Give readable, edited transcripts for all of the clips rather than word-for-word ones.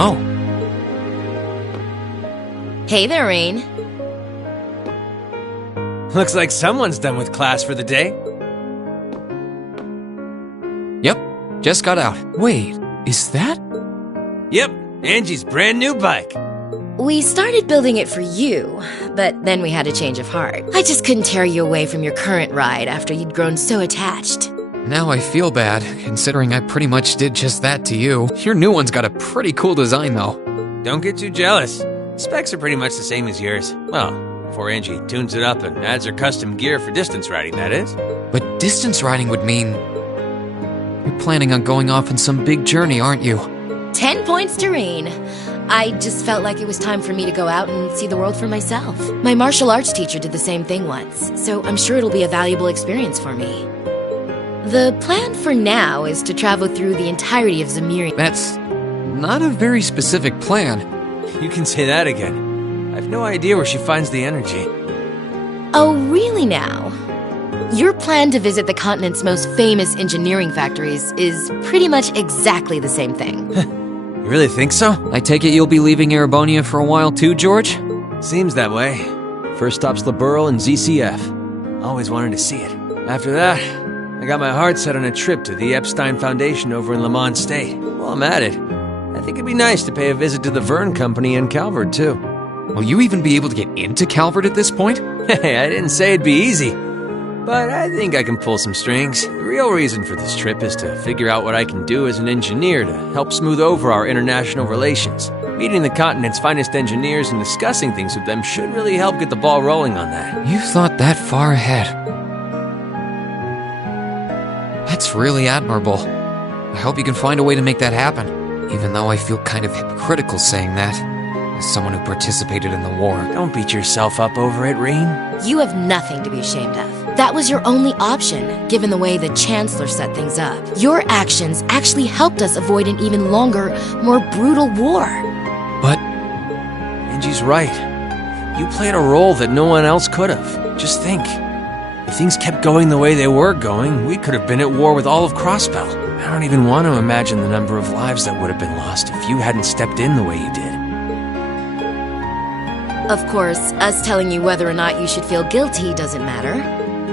Oh. Hey there, Rain. Looks like someone's done with class for the day. Yep, just got out. Wait, is that? Yep, Angie's brand new bike. We started building it for you, but then we had a change of heart. I just couldn't tear you away from your current ride after you'd grown so attached. Now I feel bad, considering I pretty much did just that to you. Your new one's got a pretty cool design, though. Don't get too jealous. Specs are pretty much the same as yours. Well, before Angie tunes it up and adds her custom gear for distance riding, that is. But distance riding would mean... You're planning on going off on some big journey, aren't you? 10 points to Rain. I just felt like it was time for me to go out and see the world for myself. My martial arts teacher did the same thing once, so I'm sure it'll be a valuable experience for me. The plan for now is to travel through the entirety of Zemiri. That's not a very specific plan. You can say that again. I've no idea where she finds the energy. Oh, really now? Your plan to visit the continent's most famous engineering factories is pretty much exactly the same thing. You really think so? I take it you'll be leaving Erebonia for a while too, George? Seems that way. First stop's Liberl and ZCF. Always wanted to see it. After that, I got my heart set on a trip to the Epstein Foundation over in Lemont State. While I'm at it, I think it'd be nice to pay a visit to the Verne Company in Calvert, too. Will you even be able to get into Calvert at this point? Hey, I didn't say it'd be easy. But I think I can pull some strings. The real reason for this trip is to figure out what I can do as an engineer to help smooth over our international relations. Meeting the continent's finest engineers and discussing things with them should really help get the ball rolling on that. You've thought that far ahead. That's really admirable. I hope you can find a way to make that happen, even though I feel kind of hypocritical saying that, as someone who participated in the war. Don't beat yourself up over it, Rain. You have nothing to be ashamed of. That was your only option, given the way the Chancellor set things up. Your actions actually helped us avoid an even longer, more brutal war. But... Angie's right. You played a role that no one else could have. Just think. If things kept going the way they were going, we could have been at war with all of Crossbell. I don't even want to imagine the number of lives that would have been lost if you hadn't stepped in the way you did. Of course, us telling you whether or not you should feel guilty doesn't matter.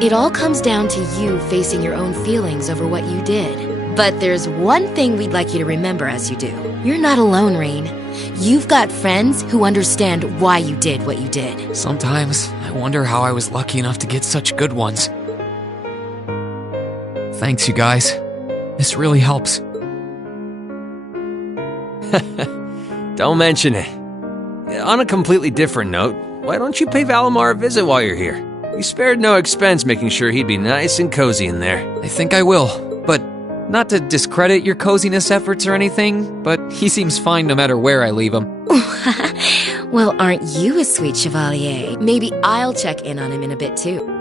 It all comes down to you facing your own feelings over what you did. But there's one thing we'd like you to remember as you do. You're not alone, Rain. You've got friends who understand why you did what you did. Sometimes I wonder how I was lucky enough to get such good ones. Thanks, you guys. This really helps. Don't mention it. On a completely different note, why don't you pay Valimar a visit while you're here? We spared no expense making sure he'd be nice and cozy in there. I think I will, but not to discredit your coziness efforts or anything, but he seems fine no matter where I leave him. Well, aren't you a sweet chevalier? Maybe I'll check in on him in a bit too.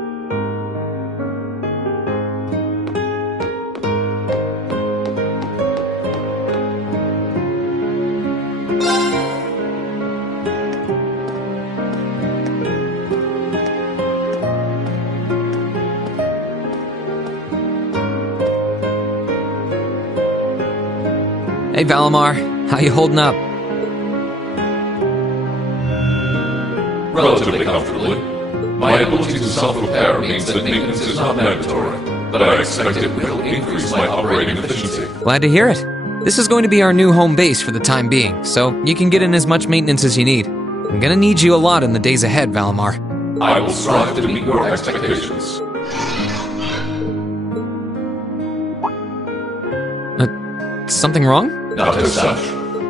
Hey Valimar, how you holding up? Relatively comfortably. My ability to self-repair means that maintenance is not mandatory, but I expect it will increase my operating efficiency. Glad to hear it. This is going to be our new home base for the time being, so you can get in as much maintenance as you need. I'm gonna need you a lot in the days ahead, Valimar. I will strive to meet your expectations. Something wrong? Not as such.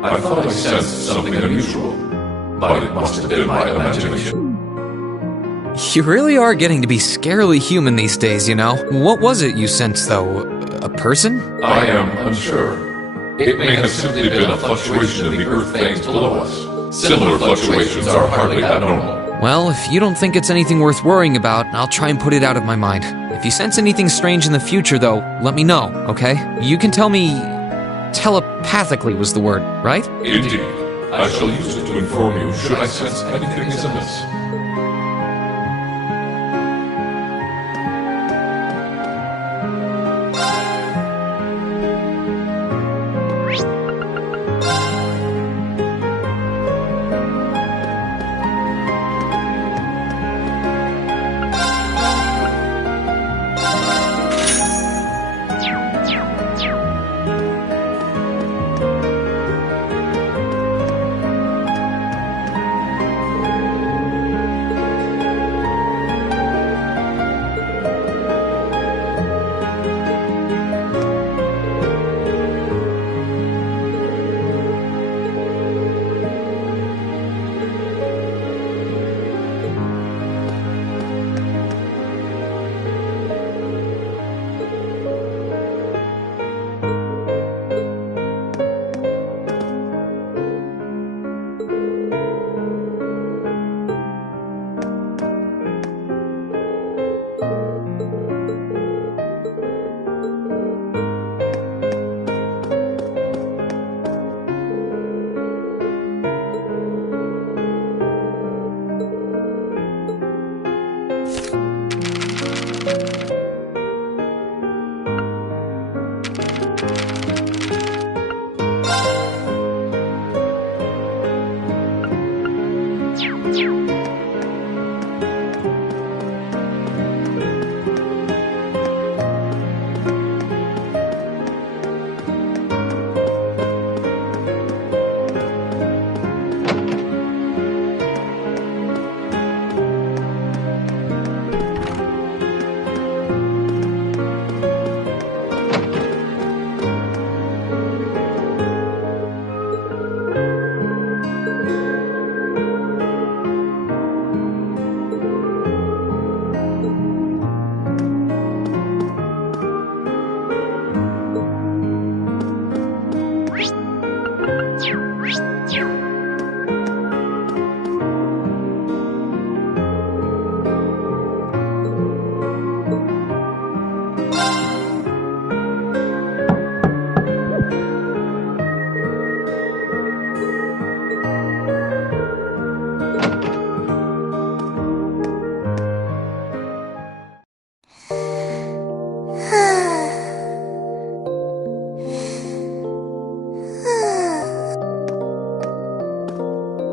I thought I sensed something unusual, but it must have been my imagination. You really are getting to be scarily human these days, you know. What was it you sensed, though? A person? I am unsure. It may have simply been a fluctuation in the earth veins below us. Similar fluctuations are hardly abnormal. Well, if you don't think it's anything worth worrying about, I'll try and put it out of my mind. If you sense anything strange in the future, though, let me know, okay? You can tell me... telepathically was the word, right? Indeed. I shall use it to inform you should I sense anything is amiss.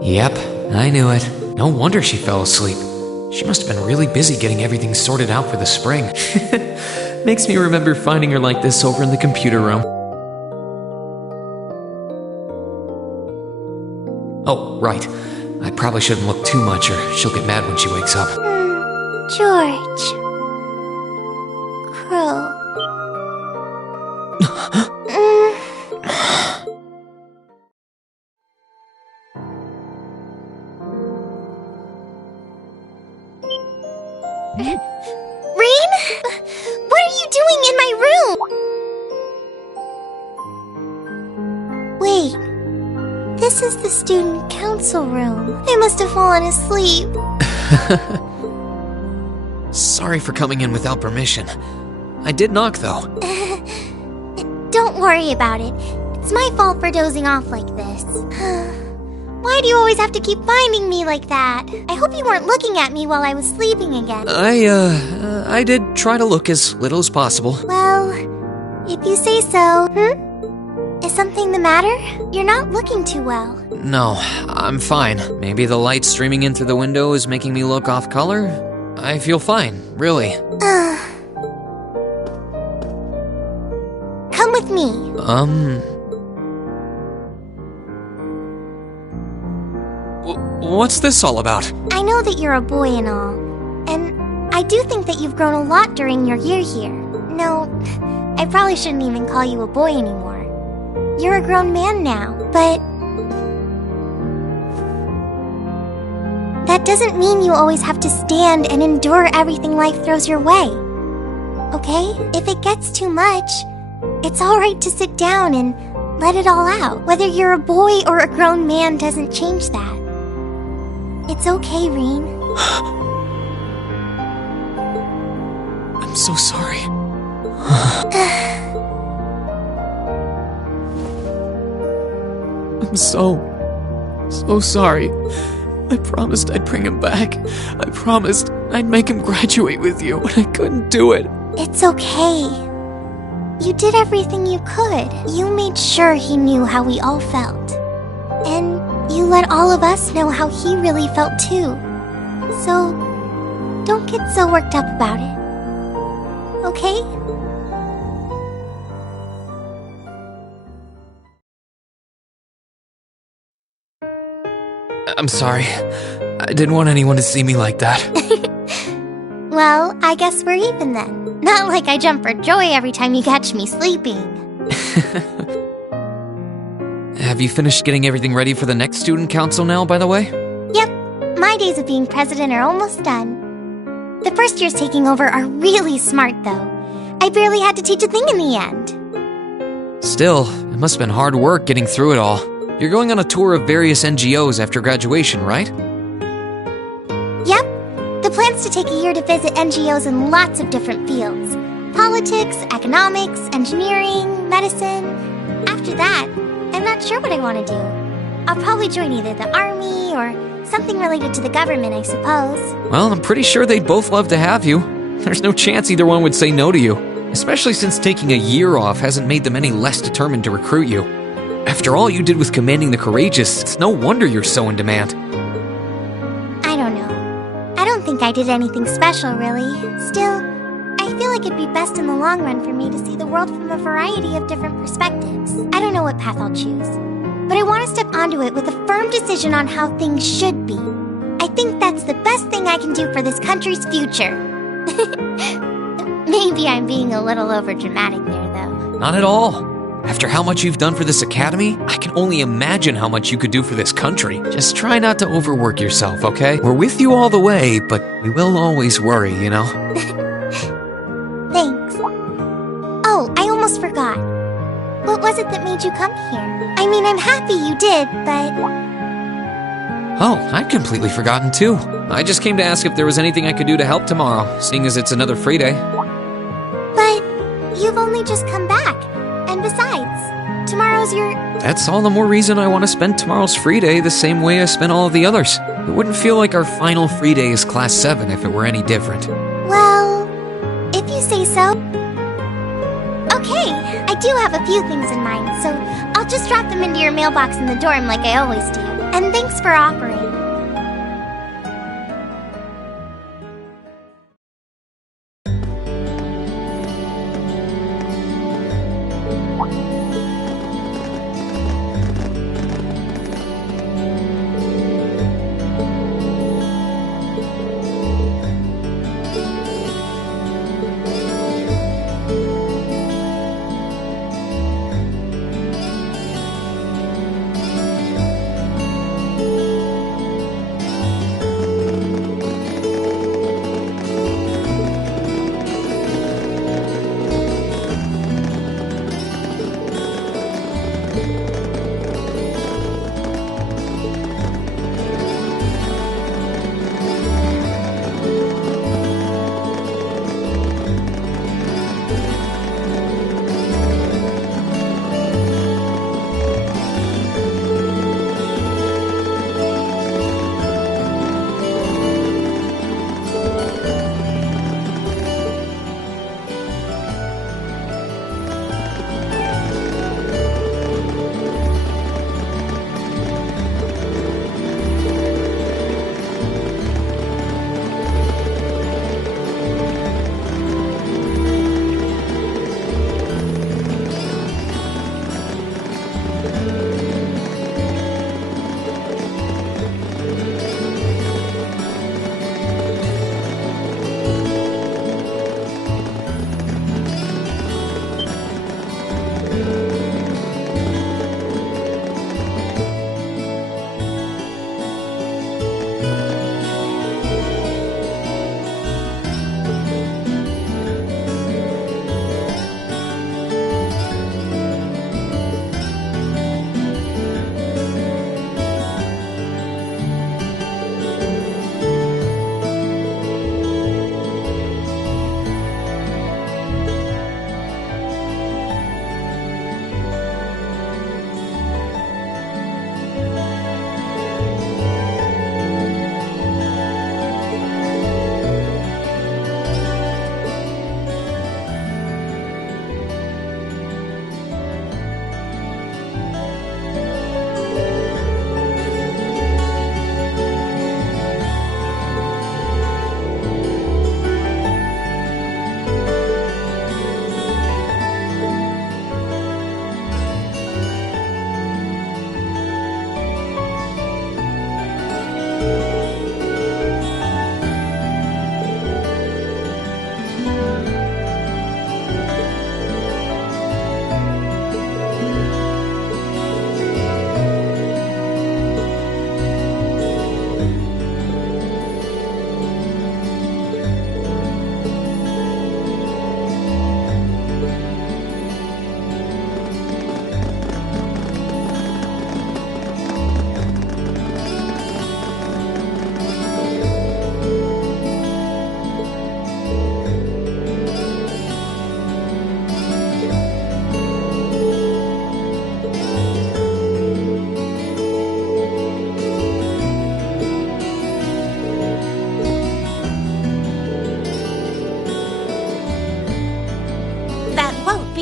Yep, I knew it. No wonder she fell asleep. She must have been really busy getting everything sorted out for the spring. Makes me remember finding her like this over in the computer room. Oh, right. I probably shouldn't look too much or she'll get mad when she wakes up. George. Crow. Rain? What are you doing in my room? Wait. This is the student council room. I must have fallen asleep. Sorry for coming in without permission. I did knock, though. Don't worry about it. It's my fault for dozing off like this. Why do you always have to keep finding me like that? I hope you weren't looking at me while I was sleeping again. I did try to look as little as possible. Well, if you say so. Is something the matter? You're not looking too well. No, I'm fine. Maybe the light streaming in through the window is making me look off color? I feel fine, really. Come with me. What's this all about? I know that you're a boy and all, and I do think that you've grown a lot during your year here. No, I probably shouldn't even call you a boy anymore. You're a grown man now, but that doesn't mean you always have to stand and endure everything life throws your way. Okay? If it gets too much, it's alright to sit down and let it all out. Whether you're a boy or a grown man doesn't change that. It's okay, Reem. I'm so sorry. I'm so sorry. I promised I'd bring him back. I promised I'd make him graduate with you, and I couldn't do it. It's okay. You did everything you could. You made sure he knew how we all felt. And you let all of us know how he really felt too. So, don't get so worked up about it. Okay? I'm sorry. I didn't want anyone to see me like that. Well, I guess we're even then. Not like I jump for joy every time you catch me sleeping. Have you finished getting everything ready for the next student council now, by the way? Yep, my days of being president are almost done. The first years taking over are really smart, though. I barely had to teach a thing in the end. Still, it must have been hard work getting through it all. You're going on a tour of various NGOs after graduation, right? Yep. The plan's to take a year to visit NGOs in lots of different fields. Politics, economics, engineering, medicine. After that, I'm not sure what I want to do. I'll probably join either the army or something related to the government, I suppose. Well, I'm pretty sure they'd both love to have you. There's no chance either one would say no to you. Especially since taking a year off hasn't made them any less determined to recruit you. After all you did with commanding the courageous, it's no wonder you're so in demand. I don't know. I don't think I did anything special, really. Still, I feel like it'd be best in the long run for me to see the world from a variety of different perspectives. I don't know what path I'll choose, but I want to step onto it with a firm decision on how things should be. I think that's the best thing I can do for this country's future. Maybe I'm being a little overdramatic there, though. Not at all. After how much you've done for this academy, I can only imagine how much you could do for this country. Just try not to overwork yourself, okay? We're with you all the way, but we will always worry, you know? Thanks. Oh, I almost forgot. What was it that made you come here? I mean, I'm happy you did, but... Oh, I'd completely forgotten too. I just came to ask if there was anything I could do to help tomorrow, seeing as it's another free day. But you've only just come back. And besides, tomorrow's your... That's all the more reason I want to spend tomorrow's free day the same way I spent all of the others. It wouldn't feel like our final free day is Class 7 if it were any different. Well, if you say so. Okay, I do have a few things in mind, so I'll just drop them into your mailbox in the dorm like I always do. And thanks for offering.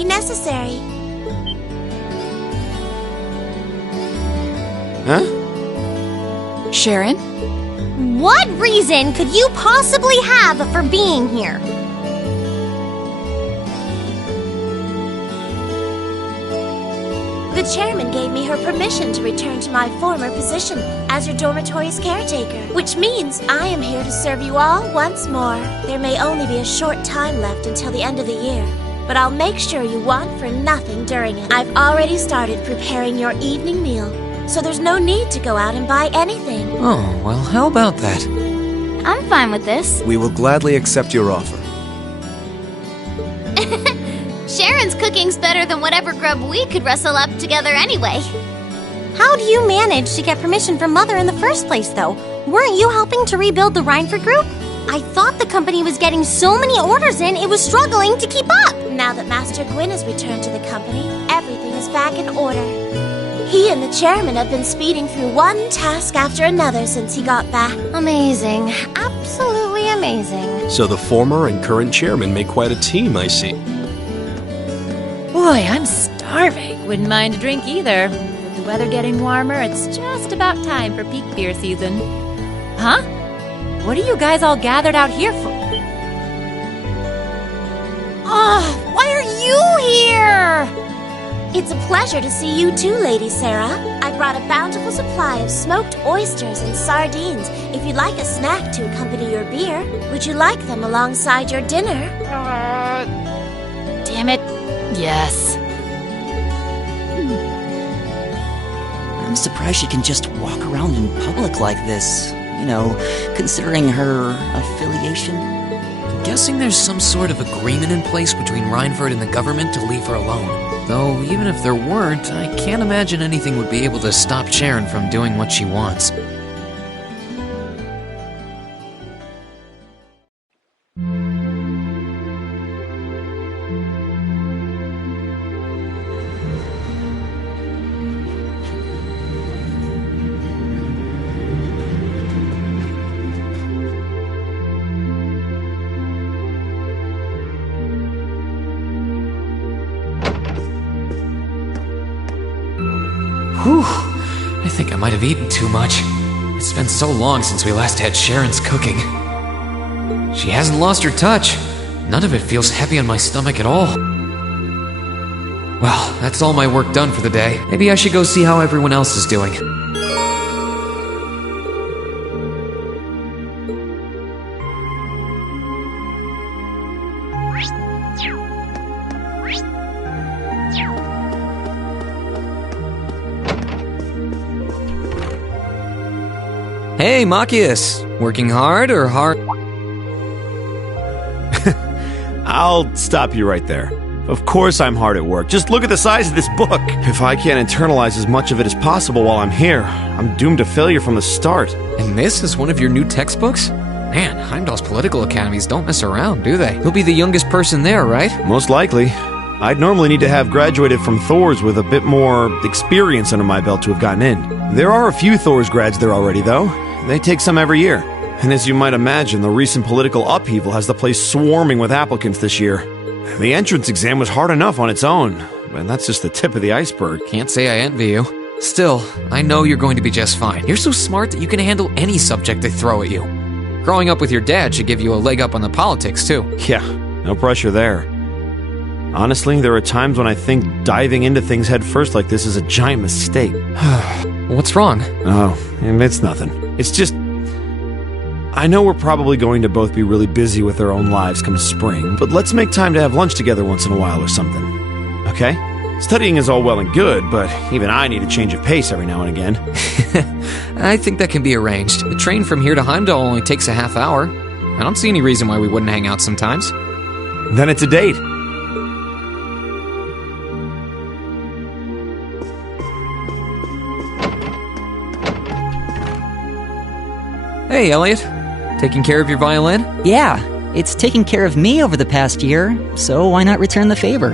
Necessary. Huh? Sharon? What reason could you possibly have for being here? The chairman gave me her permission to return to my former position as your dormitory's caretaker, which means I am here to serve you all once more. There may only be a short time left until the end of the year, but I'll make sure you want for nothing during it. I've already started preparing your evening meal, so there's no need to go out and buy anything. Oh, well, how about that? I'm fine with this. We will gladly accept your offer. Sharon's cooking's better than whatever grub we could rustle up together anyway. How do you manage to get permission from Mother in the first place, though? Weren't you helping to rebuild the Rhineford group? I thought the company was getting so many orders in, it was struggling to keep up. Now that Master Gwyn has returned to the company, everything is back in order. He and the chairman have been speeding through one task after another since he got back. Amazing. Absolutely amazing. So the former and current chairman make quite a team, I see. Boy, I'm starving. Wouldn't mind a drink either. With the weather getting warmer, it's just about time for peak beer season. Huh? What are you guys all gathered out here for? Oh, why are you here? It's a pleasure to see you too, Lady Sarah. I brought a bountiful supply of smoked oysters and sardines. If you'd like a snack to accompany your beer, would you like them alongside your dinner? Damn it. Yes. I'm surprised she can just walk around in public like this. You know, considering her affiliation. I'm guessing there's some sort of agreement in place between Rhineford and the government to leave her alone. Though, even if there weren't, I can't imagine anything would be able to stop Sharon from doing what she wants. Whew, I think I might have eaten too much. It's been so long since we last had Sharon's cooking. She hasn't lost her touch. None of it feels heavy on my stomach at all. Well, that's all my work done for the day. Maybe I should go see how everyone else is doing. Hey, Machias! Working hard or hard? I'll stop you right there. Of course I'm hard at work. Just look at the size of this book. If I can't internalize as much of it as possible while I'm here, I'm doomed to failure from the start. And this is one of your new textbooks? Man, Heimdall's political academies don't mess around, do they? You'll be the youngest person there, right? Most likely. I'd normally need to have graduated from Thor's with a bit more experience under my belt to have gotten in. There are a few Thor's grads there already, though. They take some every year. And as you might imagine, the recent political upheaval has the place swarming with applicants this year. The entrance exam was hard enough on its own, but that's just the tip of the iceberg. Can't say I envy you. Still, I know you're going to be just fine. You're so smart that you can handle any subject they throw at you. Growing up with your dad should give you a leg up on the politics, too. Yeah, no pressure there. Honestly, there are times when I think diving into things head first like this is a giant mistake. What's wrong? Oh, it's nothing. It's just... I know we're probably going to both be really busy with our own lives come spring, but let's make time to have lunch together once in a while or something. Okay? Studying is all well and good, but even I need a change of pace every now and again. I think that can be arranged. The train from here to Heimdall only takes a half hour. I don't see any reason why we wouldn't hang out sometimes. Then it's a date. Hey, Elliot. Taking care of your violin? Yeah, it's taken care of me over the past year, so why not return the favor?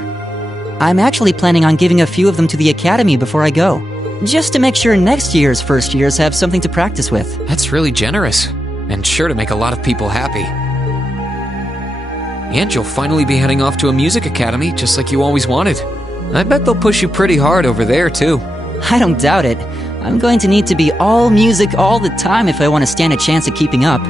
I'm actually planning on giving a few of them to the academy before I go, just to make sure next year's first years have something to practice with. That's really generous, and sure to make a lot of people happy. And you'll finally be heading off to a music academy, just like you always wanted. I bet they'll push you pretty hard over there, too. I don't doubt it. I'm going to need to be all music all the time if I want to stand a chance at keeping up.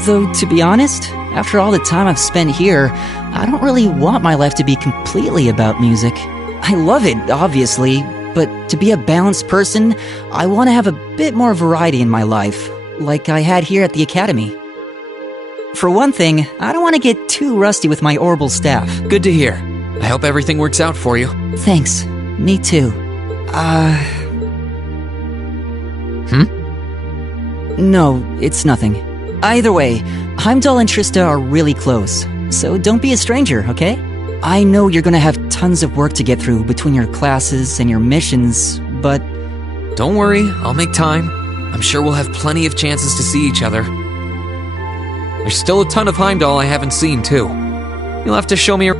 Though, to be honest, after all the time I've spent here, I don't really want my life to be completely about music. I love it, obviously, but to be a balanced person, I want to have a bit more variety in my life, like I had here at the academy. For one thing, I don't want to get too rusty with my orbital staff. Good to hear. I hope everything works out for you. Thanks. Me too. No, it's nothing. Either way, Heimdall and Trista are really close, so don't be a stranger, okay? I know you're gonna have tons of work to get through between your classes and your missions, but Don't worry, I'll make time. I'm sure we'll have plenty of chances to see each other. There's still a ton of Heimdall I haven't seen, too. You'll have to show me your...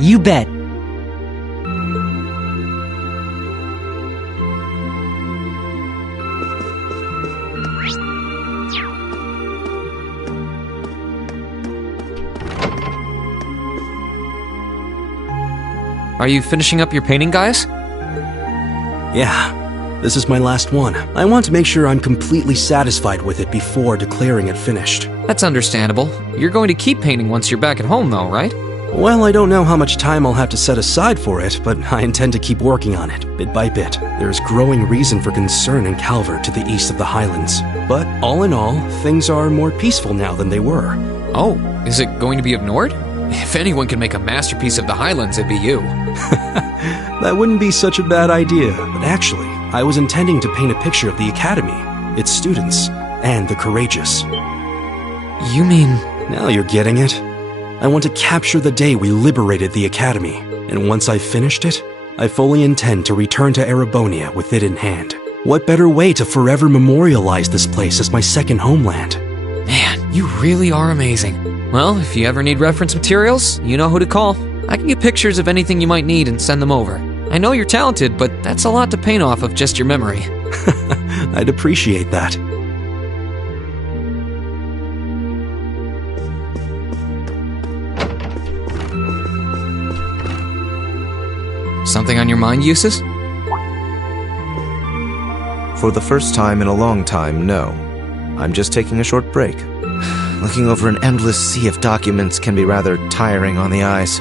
You bet. Are you finishing up your painting, guys? Yeah, this is my last one. I want to make sure I'm completely satisfied with it before declaring it finished. That's understandable. You're going to keep painting once you're back at home, though, right? Well, I don't know how much time I'll have to set aside for it, but I intend to keep working on it, bit by bit. There's growing reason for concern in Calvert to the east of the Highlands. But all in all, things are more peaceful now than they were. Oh, is it going to be ignored? If anyone can make a masterpiece of the Highlands, it'd be you. That wouldn't be such a bad idea, but actually, I was intending to paint a picture of the Academy, its students, and the courageous. You mean... Now you're getting it. I want to capture the day we liberated the Academy, and once I've finished it, I fully intend to return to Erebonia with it in hand. What better way to forever memorialize this place as my second homeland? Man, you really are amazing. Well, if you ever need reference materials, you know who to call. I can get pictures of anything you might need and send them over. I know you're talented, but that's a lot to paint off of just your memory. I'd appreciate that. Something on your mind, Eustace? For the first time in a long time, no. I'm just taking a short break. Looking over an endless sea of documents can be rather tiring on the eyes.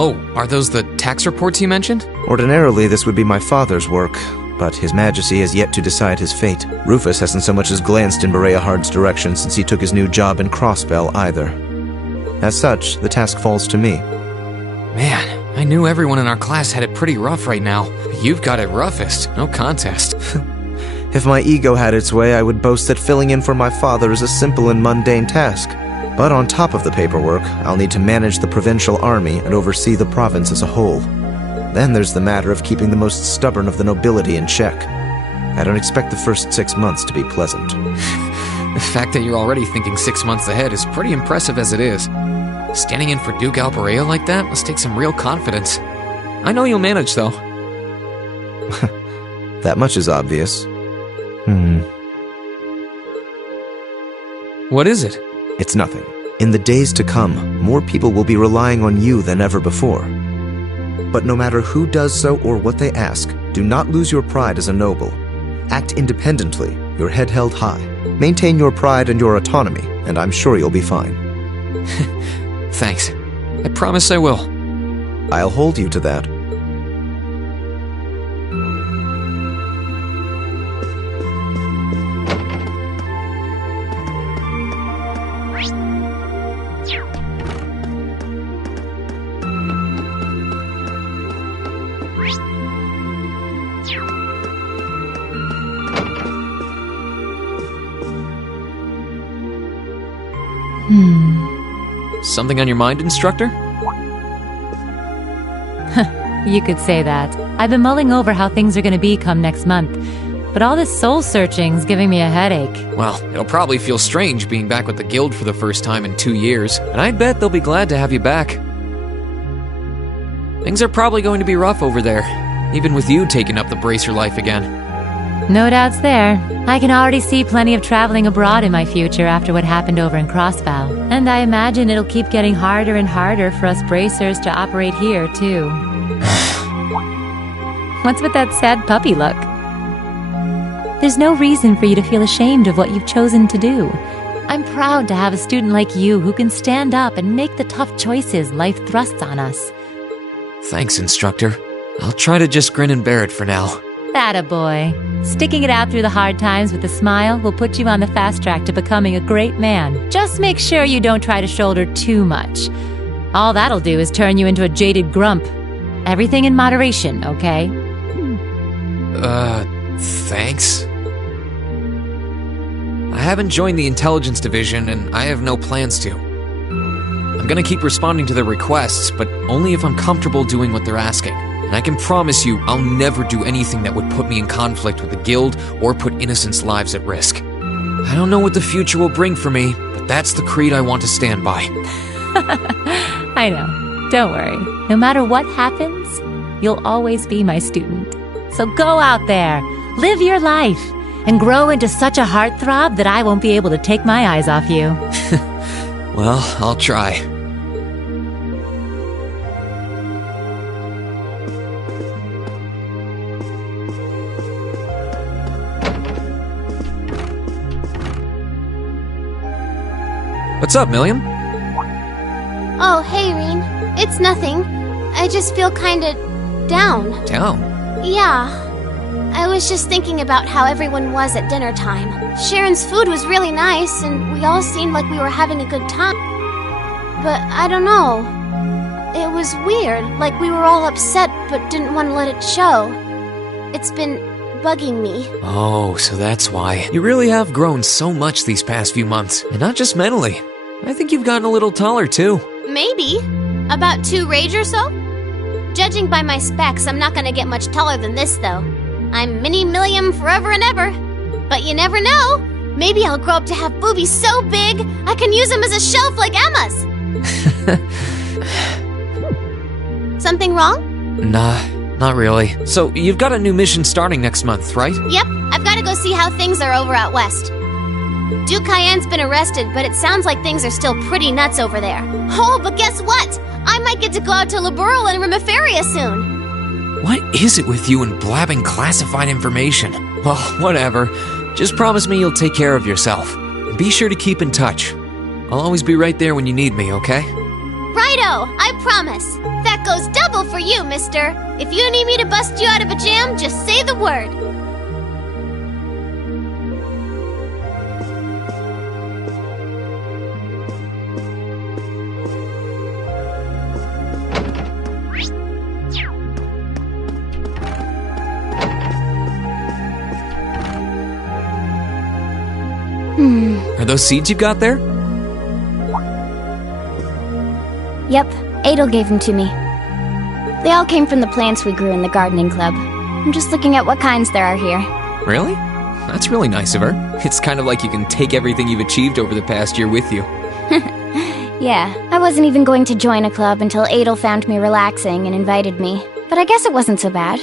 Oh, are those the tax reports you mentioned? Ordinarily, this would be my father's work, but His Majesty has yet to decide his fate. Rufus hasn't so much as glanced in Bereahard's direction since he took his new job in Crossbell either. As such, the task falls to me. Man, I knew everyone in our class had it pretty rough right now. You've got it roughest, no contest. If my ego had its way, I would boast that filling in for my father is a simple and mundane task. But on top of the paperwork, I'll need to manage the provincial army and oversee the province as a whole. Then there's the matter of keeping the most stubborn of the nobility in check. I don't expect the first 6 months to be pleasant. The fact that you're already thinking 6 months ahead is pretty impressive as it is. Standing in for Duke Alpareo like that must take some real confidence. I know you'll manage, though. That much is obvious. What is it? It's nothing. In the days to come, more people will be relying on you than ever before. But no matter who does so or what they ask, do not lose your pride as a noble. Act independently, your head held high. Maintain your pride and your autonomy, and I'm sure you'll be fine. Thanks. I promise I will. I'll hold you to that. Something on your mind, instructor? You could say that. I've been mulling over how things are going to be come next month, but all this soul-searching's giving me a headache. Well, it'll probably feel strange being back with the guild for the first time in 2 years, and I bet they'll be glad to have you back. Things are probably going to be rough over there, even with you taking up the bracer life again. No doubts there. I can already see plenty of traveling abroad in my future after what happened over in Crossbow. And I imagine it'll keep getting harder and harder for us bracers to operate here, too. What's with that sad puppy look? There's no reason for you to feel ashamed of what you've chosen to do. I'm proud to have a student like you who can stand up and make the tough choices life thrusts on us. Thanks, instructor. I'll try to just grin and bear it for now. Attaboy. Sticking it out through the hard times with a smile will put you on the fast track to becoming a great man. Just make sure you don't try to shoulder too much. All that'll do is turn you into a jaded grump. Everything in moderation, okay? Thanks? I haven't joined the intelligence division, and I have no plans to. I'm gonna keep responding to their requests, but only if I'm comfortable doing what they're asking. And I can promise you, I'll never do anything that would put me in conflict with the guild or put innocents' lives at risk. I don't know what the future will bring for me, but that's the creed I want to stand by. I know. Don't worry. No matter what happens, you'll always be my student. So go out there, live your life, and grow into such a heartthrob that I won't be able to take my eyes off you. Well, I'll try. What's up, Milliam? Oh, hey, Reen. It's nothing. I just feel kinda down. Down? Yeah. I was just thinking about how everyone was at dinner time. Sharon's food was really nice, and we all seemed like we were having a good time. But I don't know. It was weird, like we were all upset but didn't want to let it show. It's been bugging me. Oh, so that's why. You really have grown so much these past few months, and not just mentally. I think you've gotten a little taller, too. Maybe. About 2 rage or so? Judging by my specs, I'm not gonna get much taller than this, though. I'm Mini Milliam forever and ever. But you never know. Maybe I'll grow up to have boobies so big, I can use them as a shelf like Emma's. Something wrong? Nah, not really. So, you've got a new mission starting next month, right? Yep, I've gotta go see how things are over out west. Duke Cayenne's been arrested, but it sounds like things are still pretty nuts over there. Oh, but guess what? I might get to go out to Liberal and Rimiferia soon. What is it with you and blabbing classified information? Well, whatever. Just promise me you'll take care of yourself. And be sure to keep in touch. I'll always be right there when you need me, okay? Righto, I promise. That goes double for you, mister. If you need me to bust you out of a jam, just say the word. Are those seeds you've got there? Yep, Adel gave them to me. They all came from the plants we grew in the gardening club. I'm just looking at what kinds there are here. Really? That's really nice of her. It's kind of like you can take everything you've achieved over the past year with you. Yeah, I wasn't even going to join a club until Adel found me relaxing and invited me. But I guess it wasn't so bad.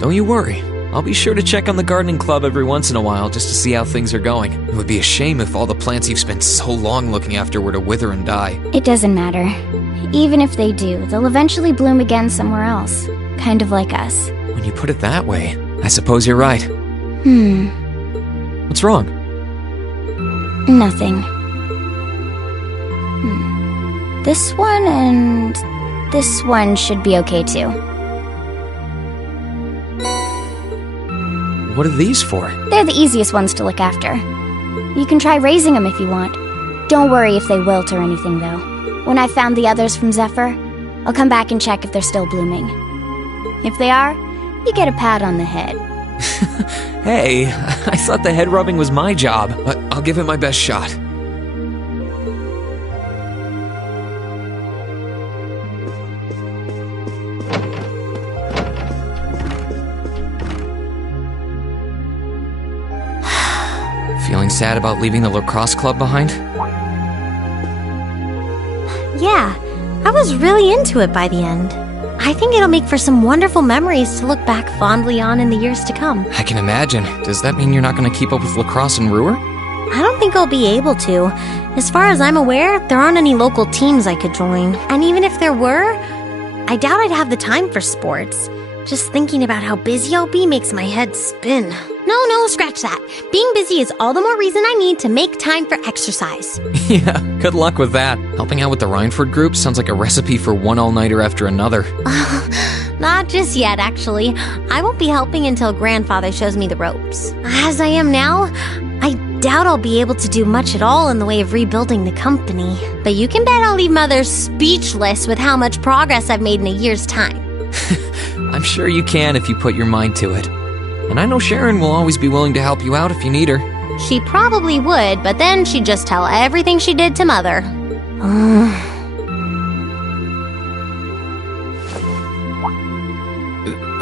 Don't you worry. I'll be sure to check on the gardening club every once in a while just to see how things are going. It would be a shame if all the plants you've spent so long looking after were to wither and die. It doesn't matter. Even if they do, they'll eventually bloom again somewhere else. Kind of like us. When you put it that way, I suppose you're right. What's wrong? Nothing. This one and this one should be okay too. What are these for? They're the easiest ones to look after. You can try raising them if you want. Don't worry if they wilt or anything, though. When I've found the others from Zephyr, I'll come back and check if they're still blooming. If they are, you get a pat on the head. Hey, I thought the head rubbing was my job, but I'll give it my best shot. Feeling sad about leaving the lacrosse club behind? Yeah, I was really into it by the end. I think it'll make for some wonderful memories to look back fondly on in the years to come. I can imagine. Does that mean you're not going to keep up with lacrosse and Ruhr? I don't think I'll be able to. As far as I'm aware, there aren't any local teams I could join. And even if there were, I doubt I'd have the time for sports. Just thinking about how busy I'll be makes my head spin. No, scratch that. Being busy is all the more reason I need to make time for exercise. Yeah, good luck with that. Helping out with the Rhineford group sounds like a recipe for one all-nighter after another. Not just yet, actually. I won't be helping until Grandfather shows me the ropes. As I am now, I doubt I'll be able to do much at all in the way of rebuilding the company. But you can bet I'll leave Mother speechless with how much progress I've made in a year's time. I'm sure you can if you put your mind to it. And I know Sharon will always be willing to help you out if you need her. She probably would, but then she'd just tell everything she did to Mother.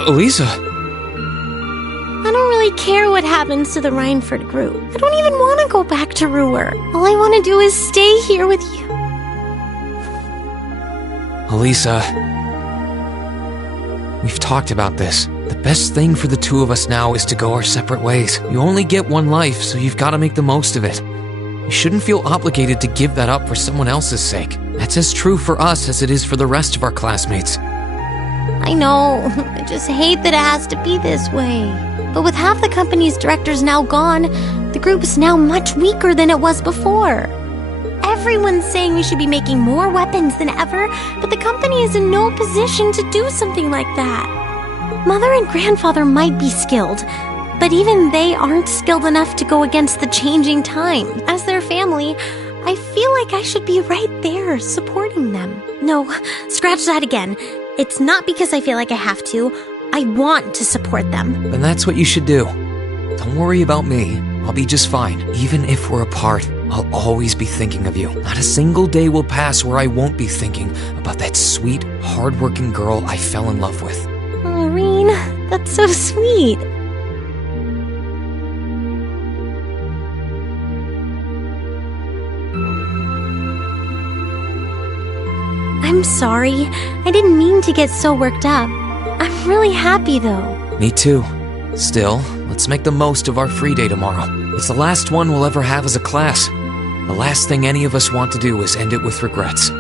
Elisa? I don't really care what happens to the Rhineford group. I don't even want to go back to Ruhr. All I want to do is stay here with you. Elisa, we've talked about this. The best thing for the two of us now is to go our separate ways. You only get one life, so you've got to make the most of it. You shouldn't feel obligated to give that up for someone else's sake. That's as true for us as it is for the rest of our classmates. I know. I just hate that it has to be this way. But with half the company's directors now gone, the group is now much weaker than it was before. Everyone's saying we should be making more weapons than ever, but the company is in no position to do something like that. Mother and grandfather might be skilled, but even they aren't skilled enough to go against the changing time. As their family, I feel like I should be right there supporting them. No, scratch that again. It's not because I feel like I have to. I want to support them. Then that's what you should do. Don't worry about me. I'll be just fine. Even if we're apart, I'll always be thinking of you. Not a single day will pass where I won't be thinking about that sweet, hardworking girl I fell in love with. Oh, Reen, that's so sweet. I'm sorry. I didn't mean to get so worked up. I'm really happy, though. Me too. Still, let's make the most of our free day tomorrow. It's the last one we'll ever have as a class. The last thing any of us want to do is end it with regrets.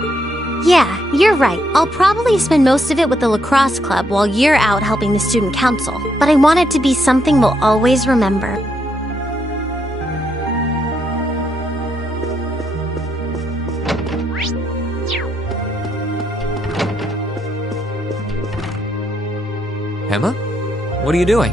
Yeah, you're right. I'll probably spend most of it with the lacrosse club while you're out helping the student council. But I want it to be something we'll always remember. Emma? What are you doing?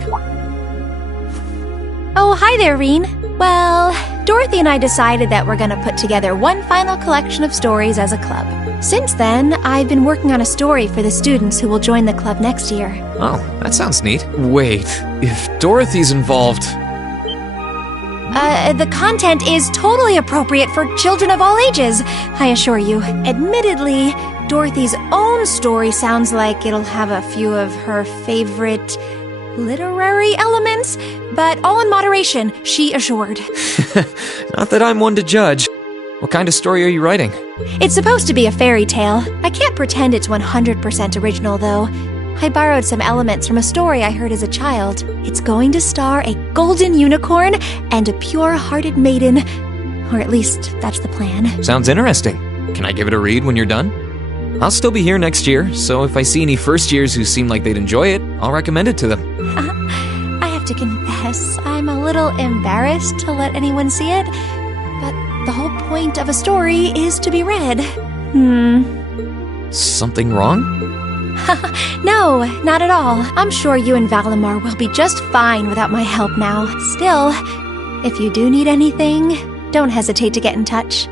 Oh, hi there, Reen. Well, Dorothy and I decided that we're gonna put together one final collection of stories as a club. Since then, I've been working on a story for the students who will join the club next year. Oh, that sounds neat. Wait, if Dorothy's involved... The content is totally appropriate for children of all ages, I assure you. Admittedly, Dorothy's own story sounds like it'll have a few of her favorite literary elements, but all in moderation, she assured. Not that I'm one to judge. What kind of story are you writing? It's supposed to be a fairy tale. I can't pretend it's 100% original, though. I borrowed some elements from a story I heard as a child. It's going to star a golden unicorn and a pure-hearted maiden. Or at least, that's the plan. Sounds interesting. Can I give it a read when you're done? I'll still be here next year, so if I see any first years who seem like they'd enjoy it, I'll recommend it to them. I have to confess, I'm a little embarrassed to let anyone see it, but the whole point of a story is to be read. Something wrong? No, not at all. I'm sure you and Valimar will be just fine without my help now. Still, if you do need anything, don't hesitate to get in touch.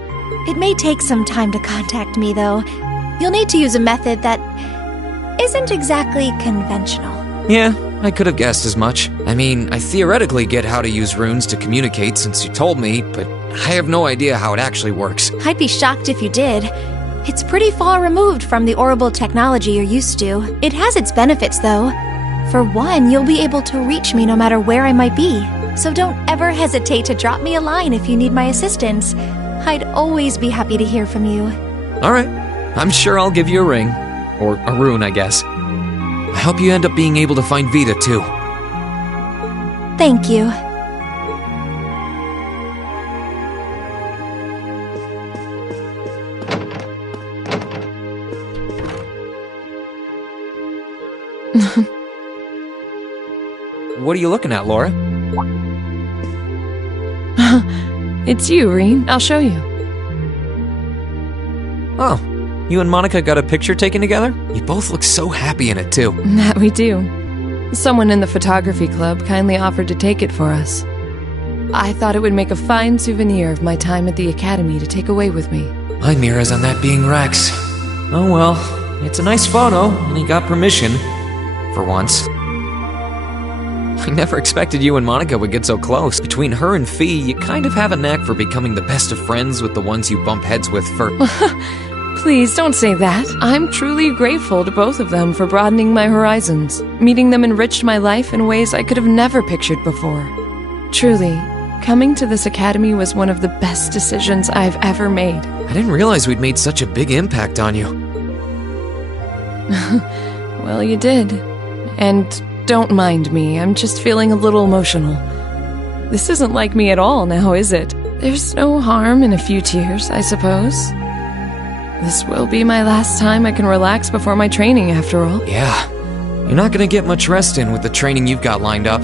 It may take some time to contact me, though. You'll need to use a method that isn't exactly conventional. Yeah, I could have guessed as much. I mean, I theoretically get how to use runes to communicate since you told me, but I have no idea how it actually works. I'd be shocked if you did. It's pretty far removed from the orbital technology you're used to. It has its benefits, though. For one, you'll be able to reach me no matter where I might be. So don't ever hesitate to drop me a line if you need my assistance. I'd always be happy to hear from you. All right. I'm sure I'll give you a ring. Or a rune, I guess. I hope you end up being able to find Vita, too. Thank you. What are you looking at, Laura? It's you, Reen. I'll show you. Oh, you and Monica got a picture taken together? You both look so happy in it, too. That we do. Someone in the photography club kindly offered to take it for us. I thought it would make a fine souvenir of my time at the academy to take away with me. My mirror's on that being Rex. Oh well, it's a nice photo, and he got permission. For once. I never expected you and Monica would get so close. Between her and Fee, you kind of have a knack for becoming the best of friends with the ones you bump heads with for... Please don't say that. I'm truly grateful to both of them for broadening my horizons. Meeting them enriched my life in ways I could have never pictured before. Truly, coming to this academy was one of the best decisions I've ever made. I didn't realize we'd made such a big impact on you. Well, you did. And don't mind me, I'm just feeling a little emotional. This isn't like me at all now, is it? There's no harm in a few tears, I suppose. This will be my last time I can relax before my training, after all. Yeah. You're not gonna get much rest in with the training you've got lined up.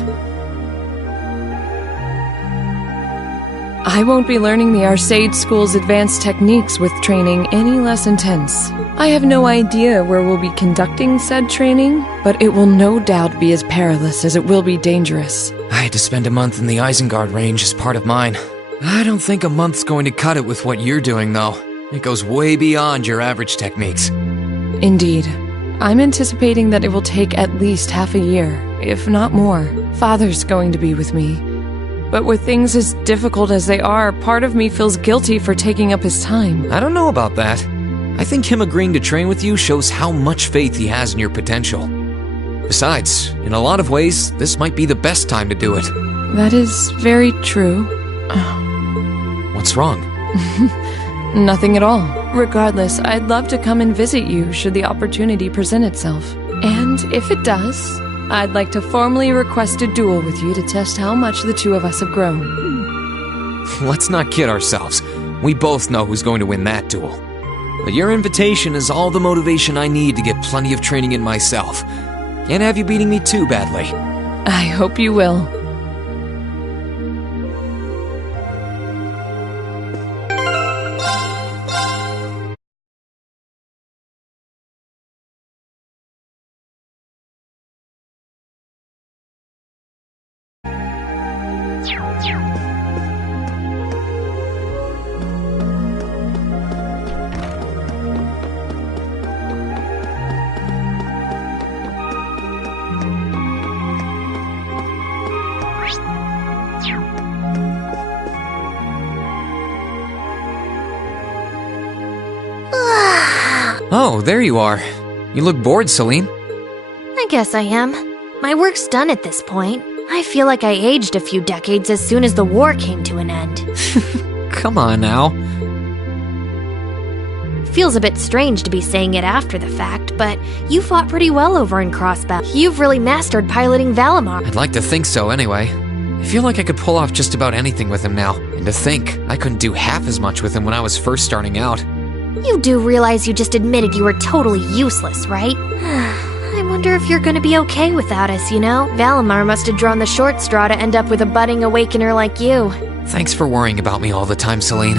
I won't be learning the Arcade School's advanced techniques with training any less intense. I have no idea where we'll be conducting said training, but it will no doubt be as perilous as it will be dangerous. I had to spend a month in the Isengard range as part of mine. I don't think a month's going to cut it with what you're doing, though. It goes way beyond your average techniques. Indeed. I'm anticipating that it will take at least half a year, if not more. Father's going to be with me. But with things as difficult as they are, part of me feels guilty for taking up his time. I don't know about that. I think him agreeing to train with you shows how much faith he has in your potential. Besides, in a lot of ways, this might be the best time to do it. That is very true. What's wrong? Nothing at all. Regardless, I'd love to come and visit you should the opportunity present itself. And if it does, I'd like to formally request a duel with you to test how much the two of us have grown. Let's not kid ourselves. We both know who's going to win that duel. But your invitation is all the motivation I need to get plenty of training in myself. Can't have you beating me too badly. I hope you will. Oh, there you are. You look bored, Celine. I guess I am. My work's done at this point. I feel like I aged a few decades as soon as the war came to an end. Come on now. Feels a bit strange to be saying it after the fact, but you fought pretty well over in Crossbow. You've really mastered piloting Valimar. I'd like to think so anyway. I feel like I could pull off just about anything with him now. And to think, I couldn't do half as much with him when I was first starting out. You do realize you just admitted you were totally useless, right? I wonder if you're gonna be okay without us, you know? Valimar must have drawn the short straw to end up with a budding awakener like you. Thanks for worrying about me all the time, Celine.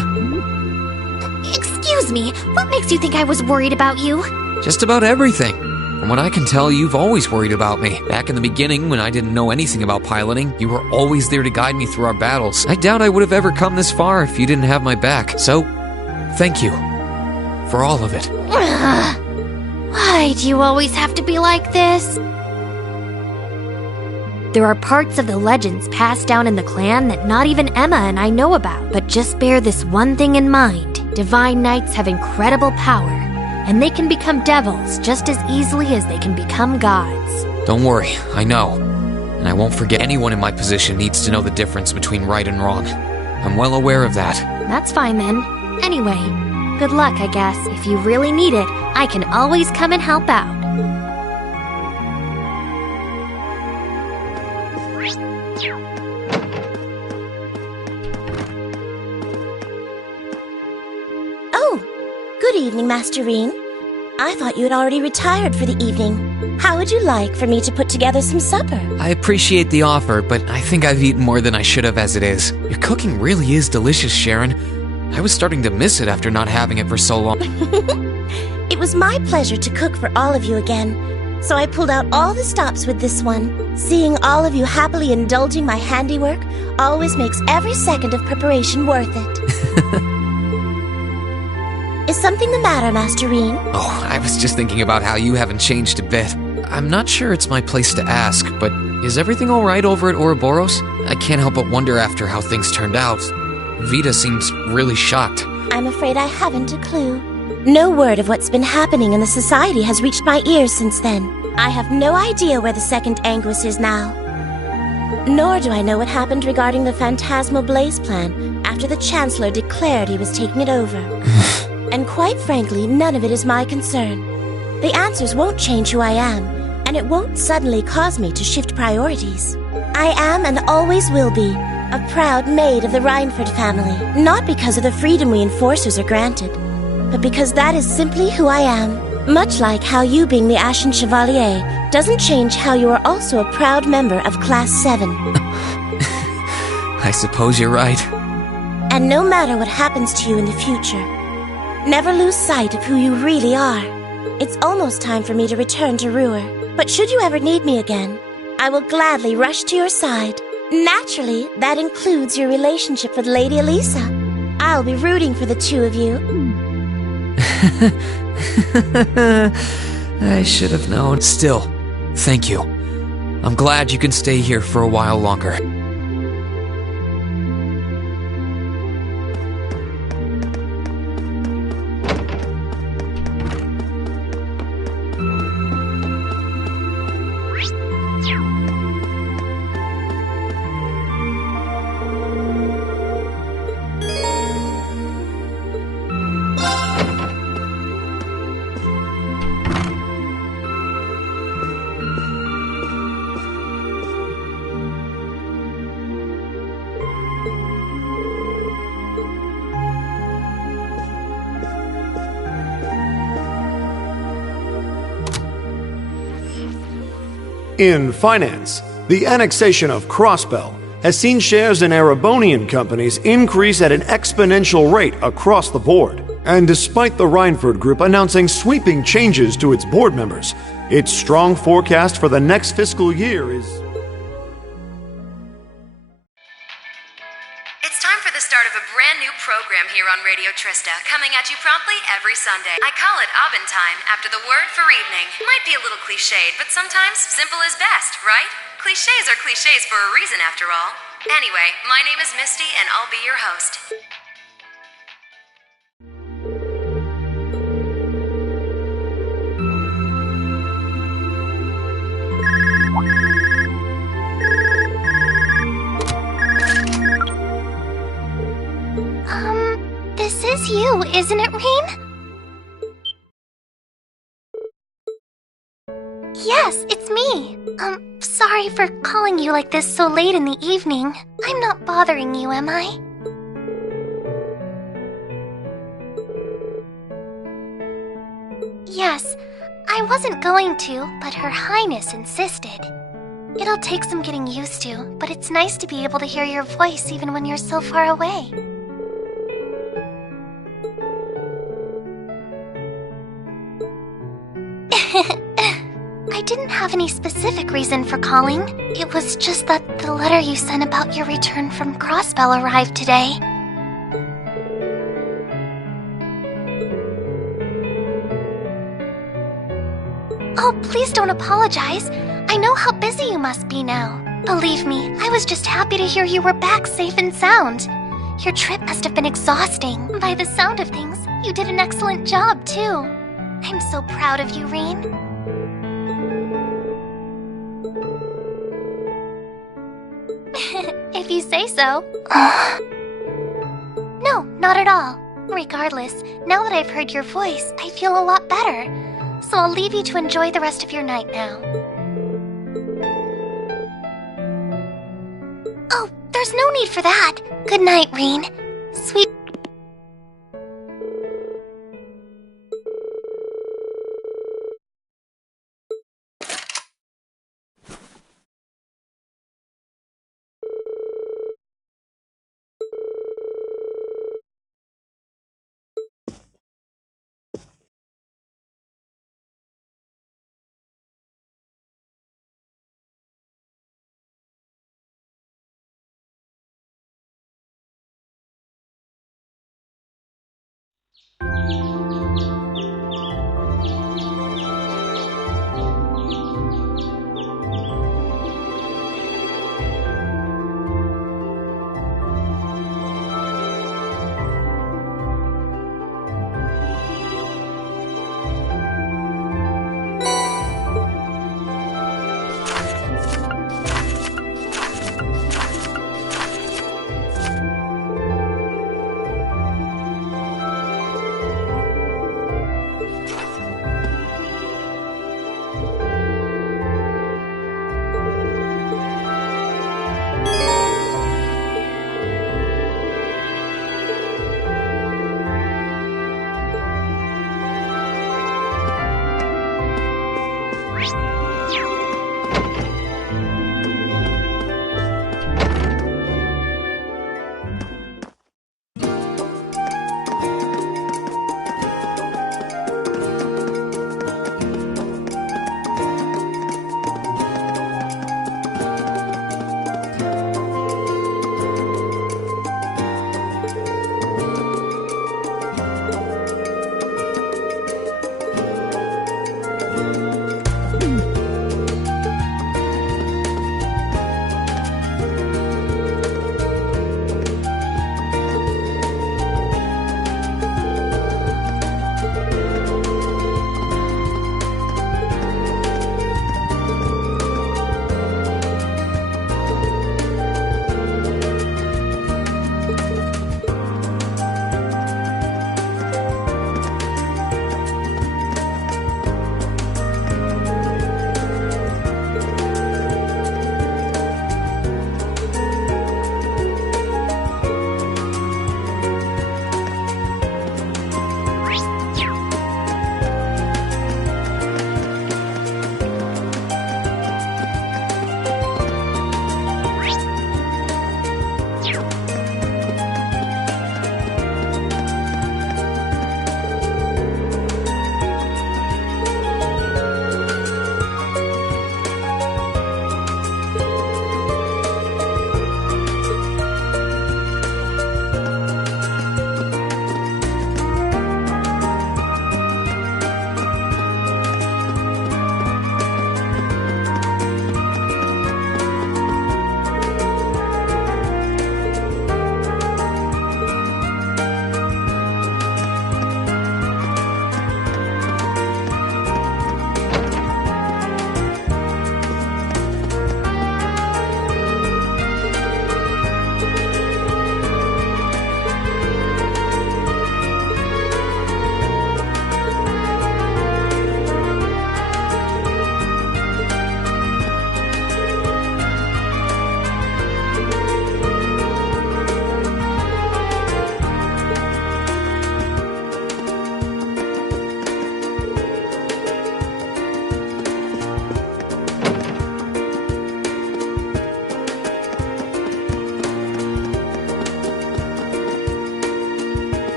Excuse me, what makes you think I was worried about you? Just about everything. From what I can tell, you've always worried about me. Back in the beginning, when I didn't know anything about piloting, you were always there to guide me through our battles. I doubt I would have ever come this far if you didn't have my back. So, thank you. For all of it. Why do you always have to be like this? There are parts of the legends passed down in the clan that not even Emma and I know about. But just bear this one thing in mind. Divine Knights have incredible power, and they can become devils just as easily as they can become gods. Don't worry, I know. And I won't forget anyone in my position needs to know the difference between right and wrong. I'm well aware of that. That's fine then. Anyway, good luck, I guess. If you really need it, I can always come and help out. Oh, good evening, Masterine. I thought you had already retired for the evening. How would you like for me to put together some supper? I appreciate the offer, but I think I've eaten more than I should have as it is. Your cooking really is delicious, Sharon. I was starting to miss it after not having it for so long. It was my pleasure to cook for all of you again, so I pulled out all the stops with this one. Seeing all of you happily indulging my handiwork always makes every second of preparation worth it. Is something the matter, Masterine? Oh, I was just thinking about how you haven't changed a bit. I'm not sure it's my place to ask, but Is everything alright over at Ouroboros? I can't help but wonder after how things turned out. Vita seems really shocked. I'm afraid I haven't a clue. No word of what's been happening in the society has reached my ears since then. I have no idea where the second Anguis is now. Nor do I know what happened regarding the Phantasmal Blaze plan after the Chancellor declared he was taking it over. And quite frankly, none of it is my concern. The answers won't change who I am, and it won't suddenly cause me to shift priorities. I am and always will be a proud maid of the Reinford family, not because of the freedom we enforcers are granted, but because that is simply who I am. Much like how you being the Ashen Chevalier doesn't change how you are also a proud member of Class 7. I suppose you're right. And no matter what happens to you in the future, never lose sight of who you really are. It's almost time for me to return to Ruhr, but should you ever need me again, I will gladly rush to your side. Naturally, that includes your relationship with Lady Elisa. I'll be rooting for the two of you. I should have known. Still, thank you. I'm glad you can stay here for a while longer. In finance, the annexation of Crossbell has seen shares in Erebonian companies increase at an exponential rate across the board. And despite the Reinford Group announcing sweeping changes to its board members, its strong forecast for the next fiscal year is... It's time for the start of a brand new program here on Radio Trista, coming at you promptly every Sunday. I call it Abend Time, after the word for evening. Might be a little cliched, but sometimes simple is best, right? Clichés are clichés for a reason, after all. Anyway, my name is Misty, and I'll be your host. This is you, isn't it, Reen? Yes, it's me. Sorry for calling you like this so late in the evening. I'm not bothering you, am I? Yes, I wasn't going to, but Her Highness insisted. It'll take some getting used to, but it's nice to be able to hear your voice even when you're so far away. I didn't have any specific reason for calling. It was just that the letter you sent about your return from Crossbell arrived today. Oh, please don't apologize. I know how busy you must be now. Believe me, I was just happy to hear you were back safe and sound. Your trip must have been exhausting. By the sound of things, you did an excellent job, too. I'm so proud of you, Reen. If you say so. No, not at all. Regardless, now that I've heard your voice, I feel a lot better. So I'll leave you to enjoy the rest of your night now. Oh, there's no need for that. Good night, Reen. Sweet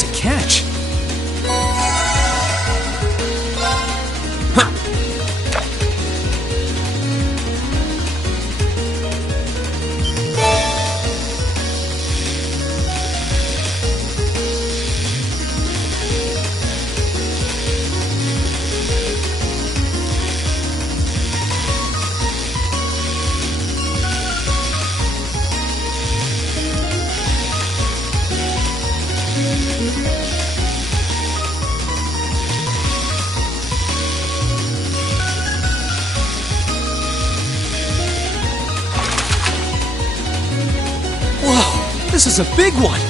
It's a catch. Whoa, this is a big one.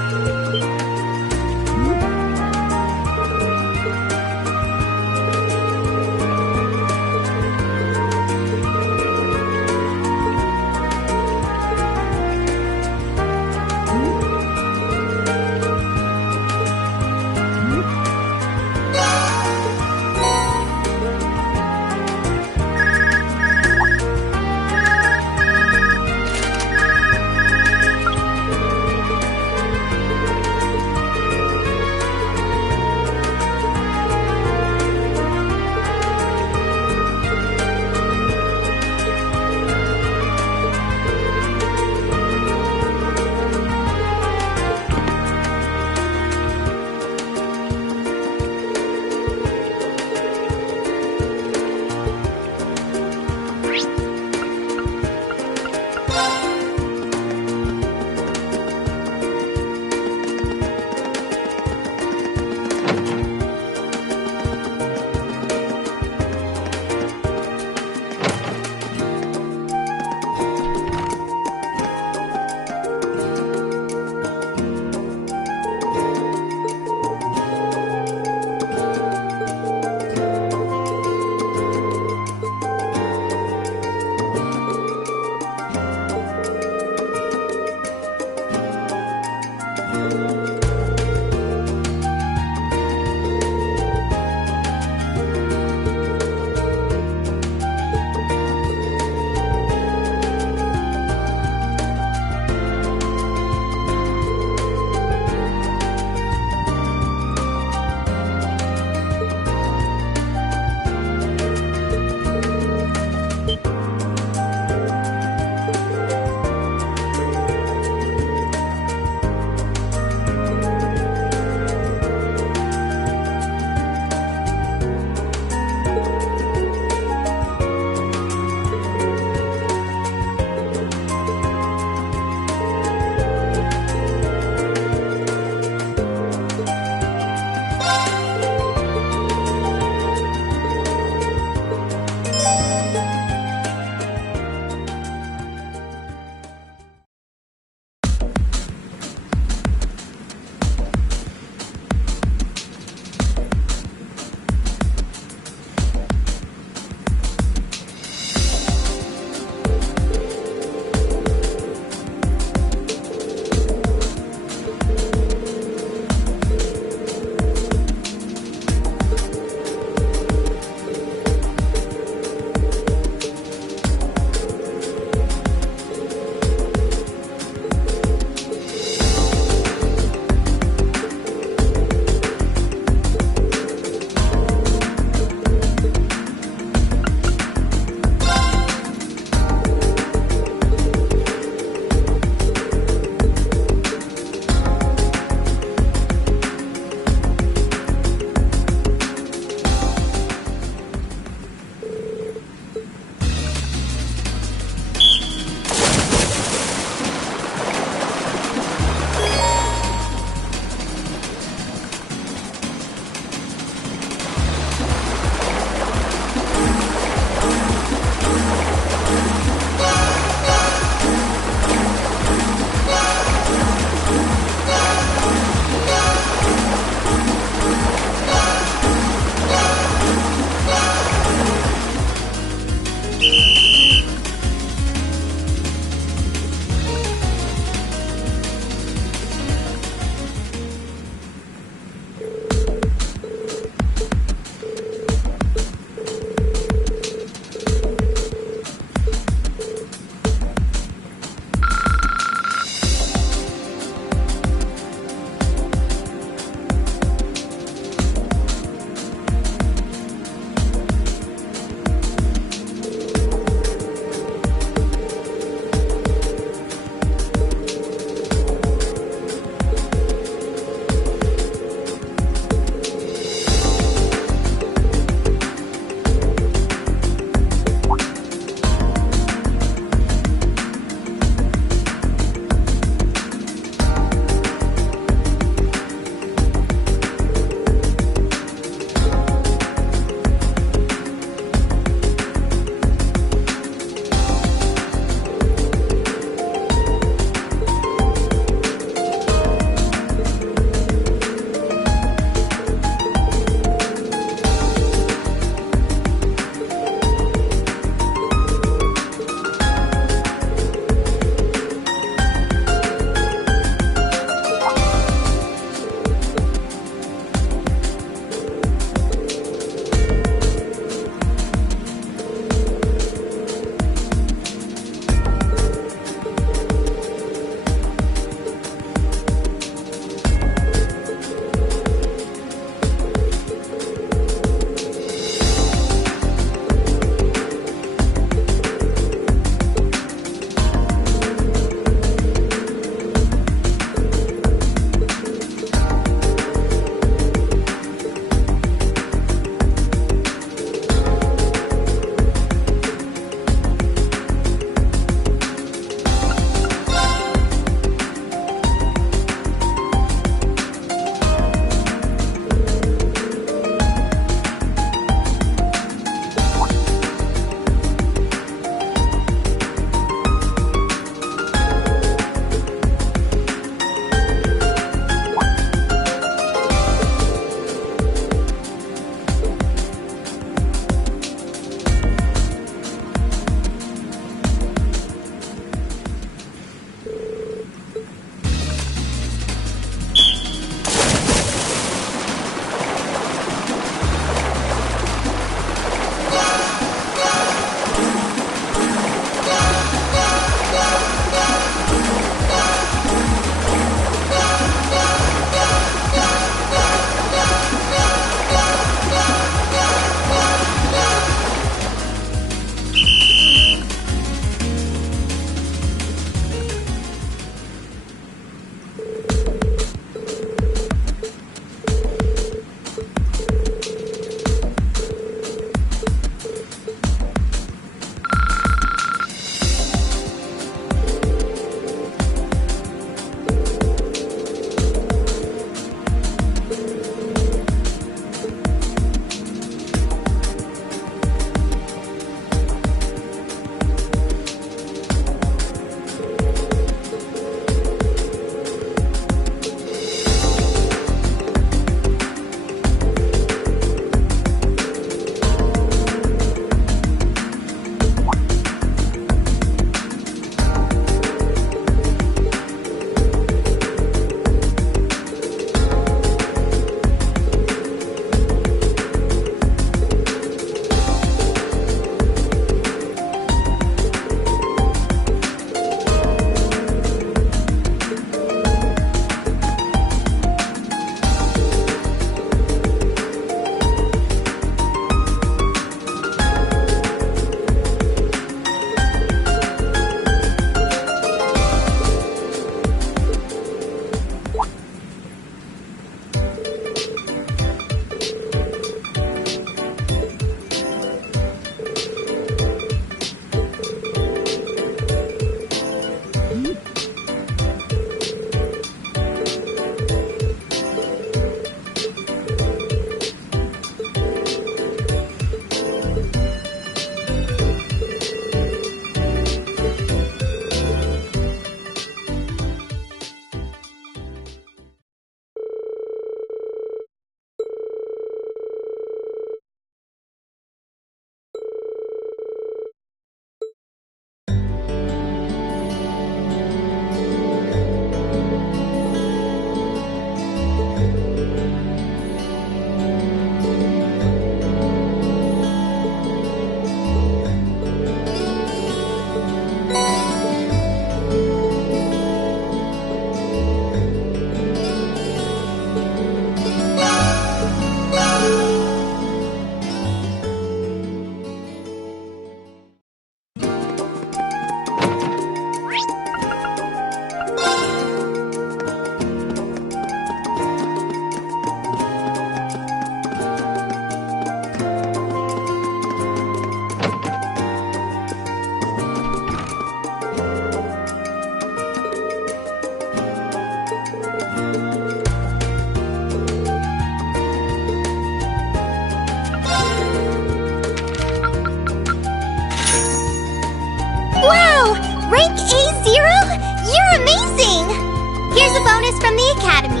Academy.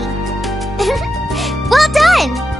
Well done!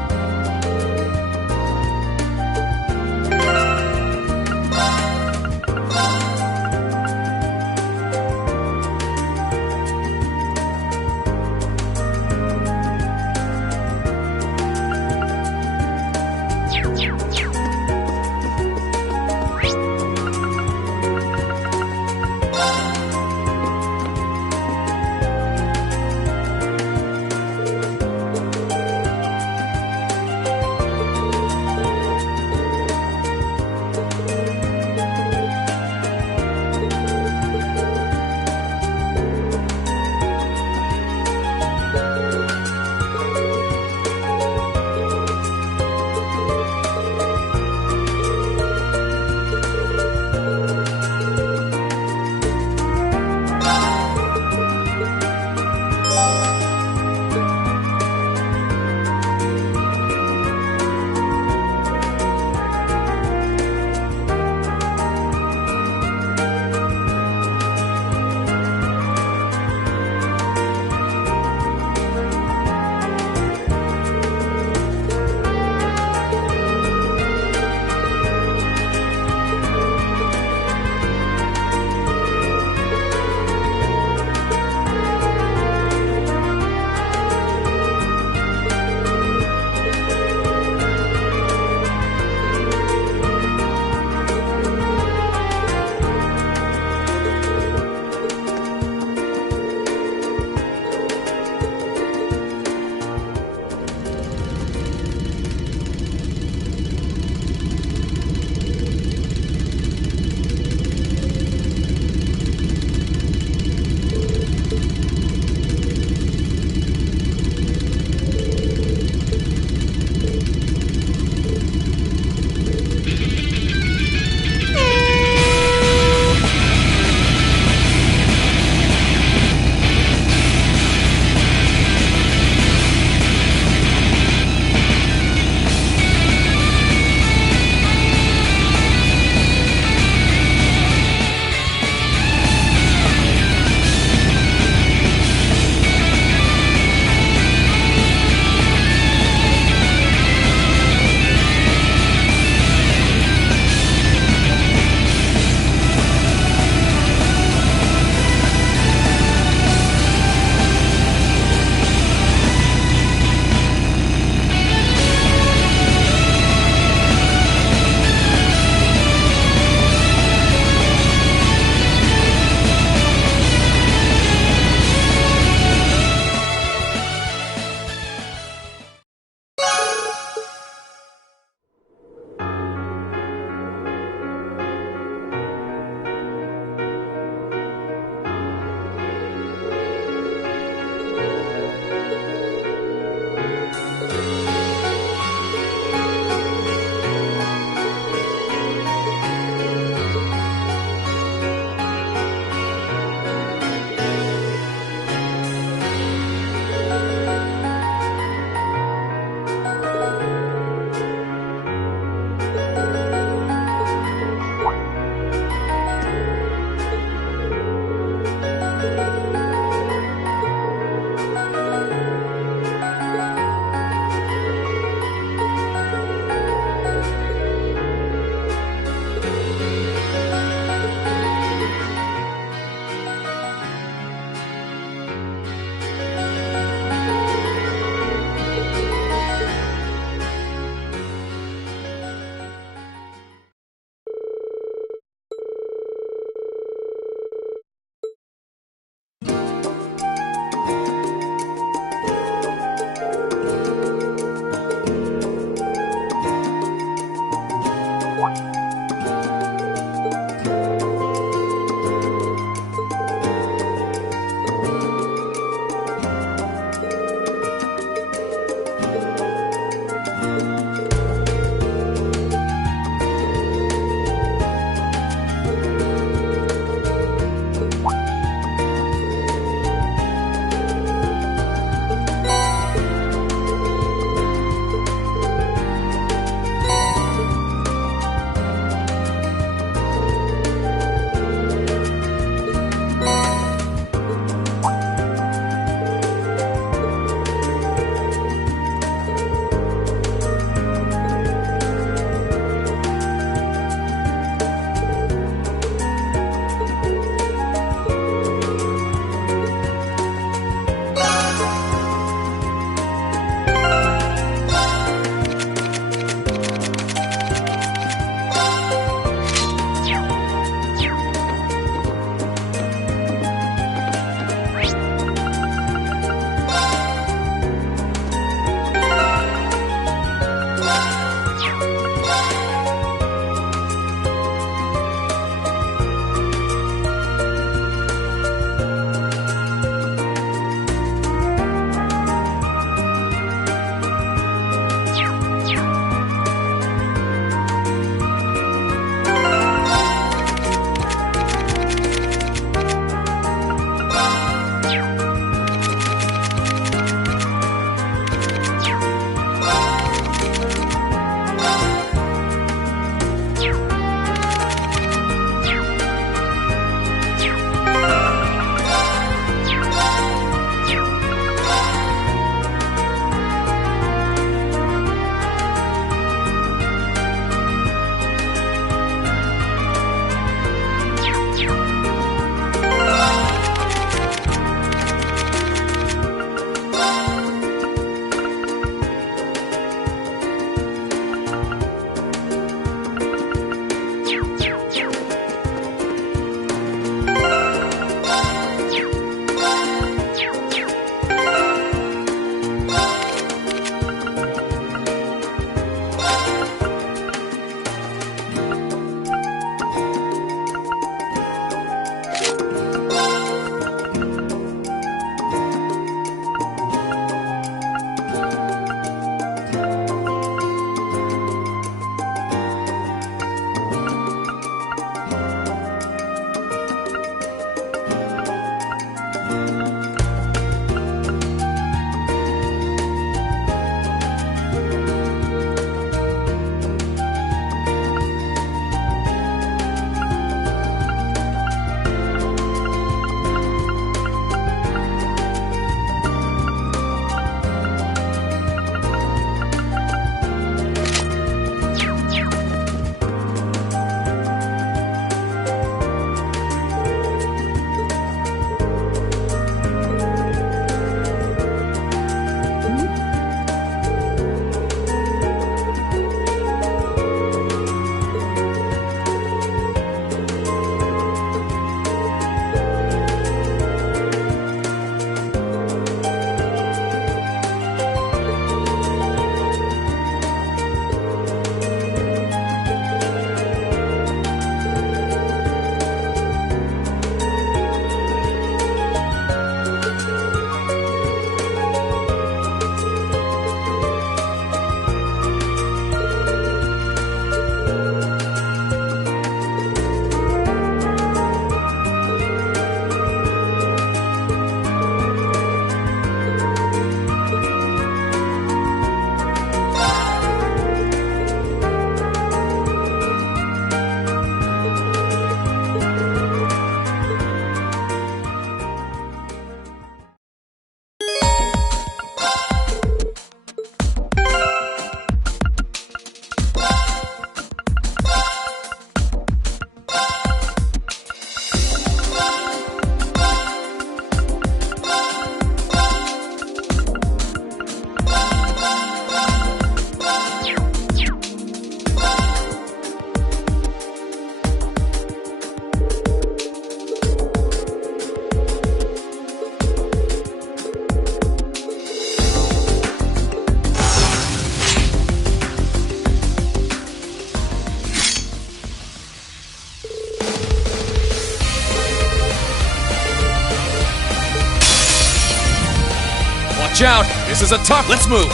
Watch out! This is a tough. Let's move.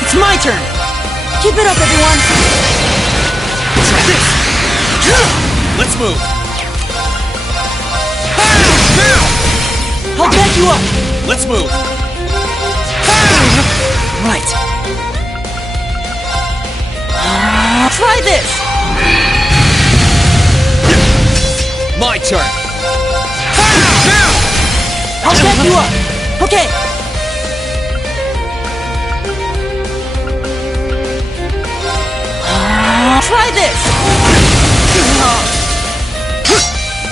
It's my turn! Keep it up, everyone! Try this. Let's move. I'll back you up! Let's move. Right. Try this! My turn. I'll back you up! Okay! Try this!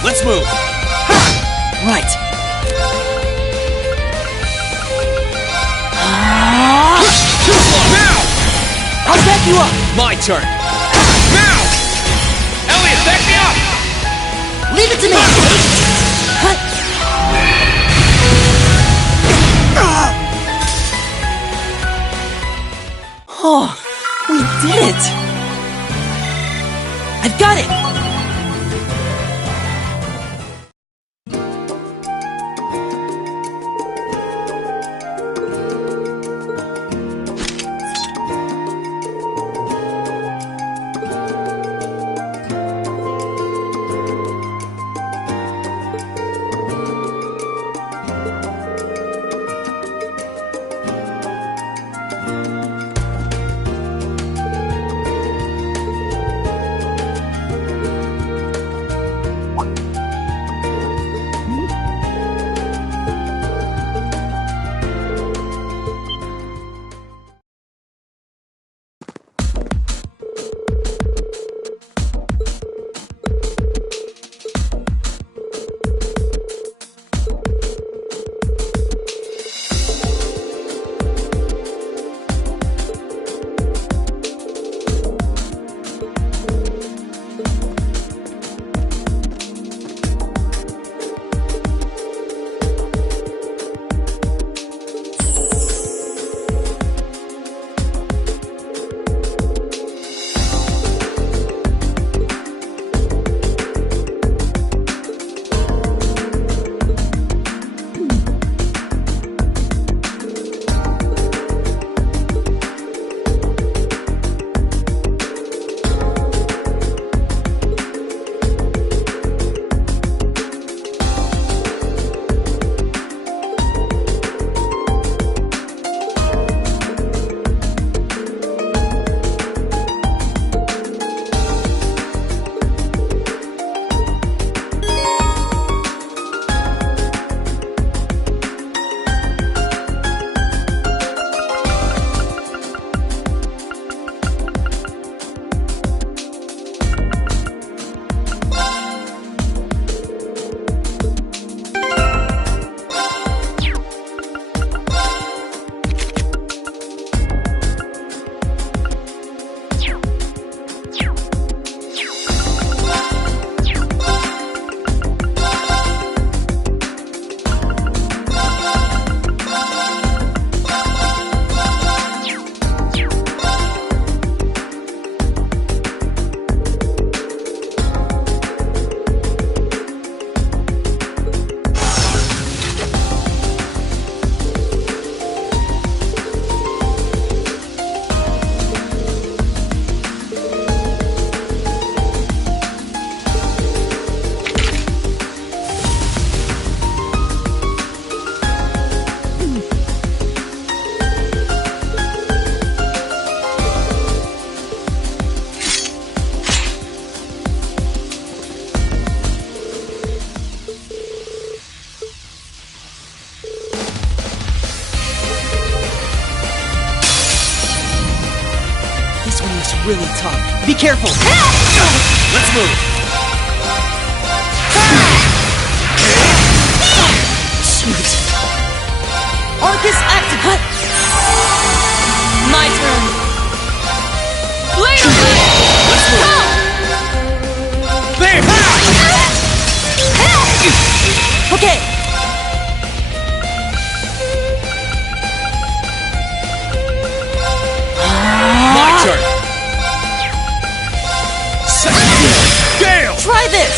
Let's move. Right. Too slow. Now! I'll back you up! My turn. Now! Elliot, back me up! Leave it to me! Oh, we did it! I've got it! really tough. Be careful! Let's move! Shoot! Arcus active! My turn! Later! Let's move! There! Okay! My turn! Gale! Try this!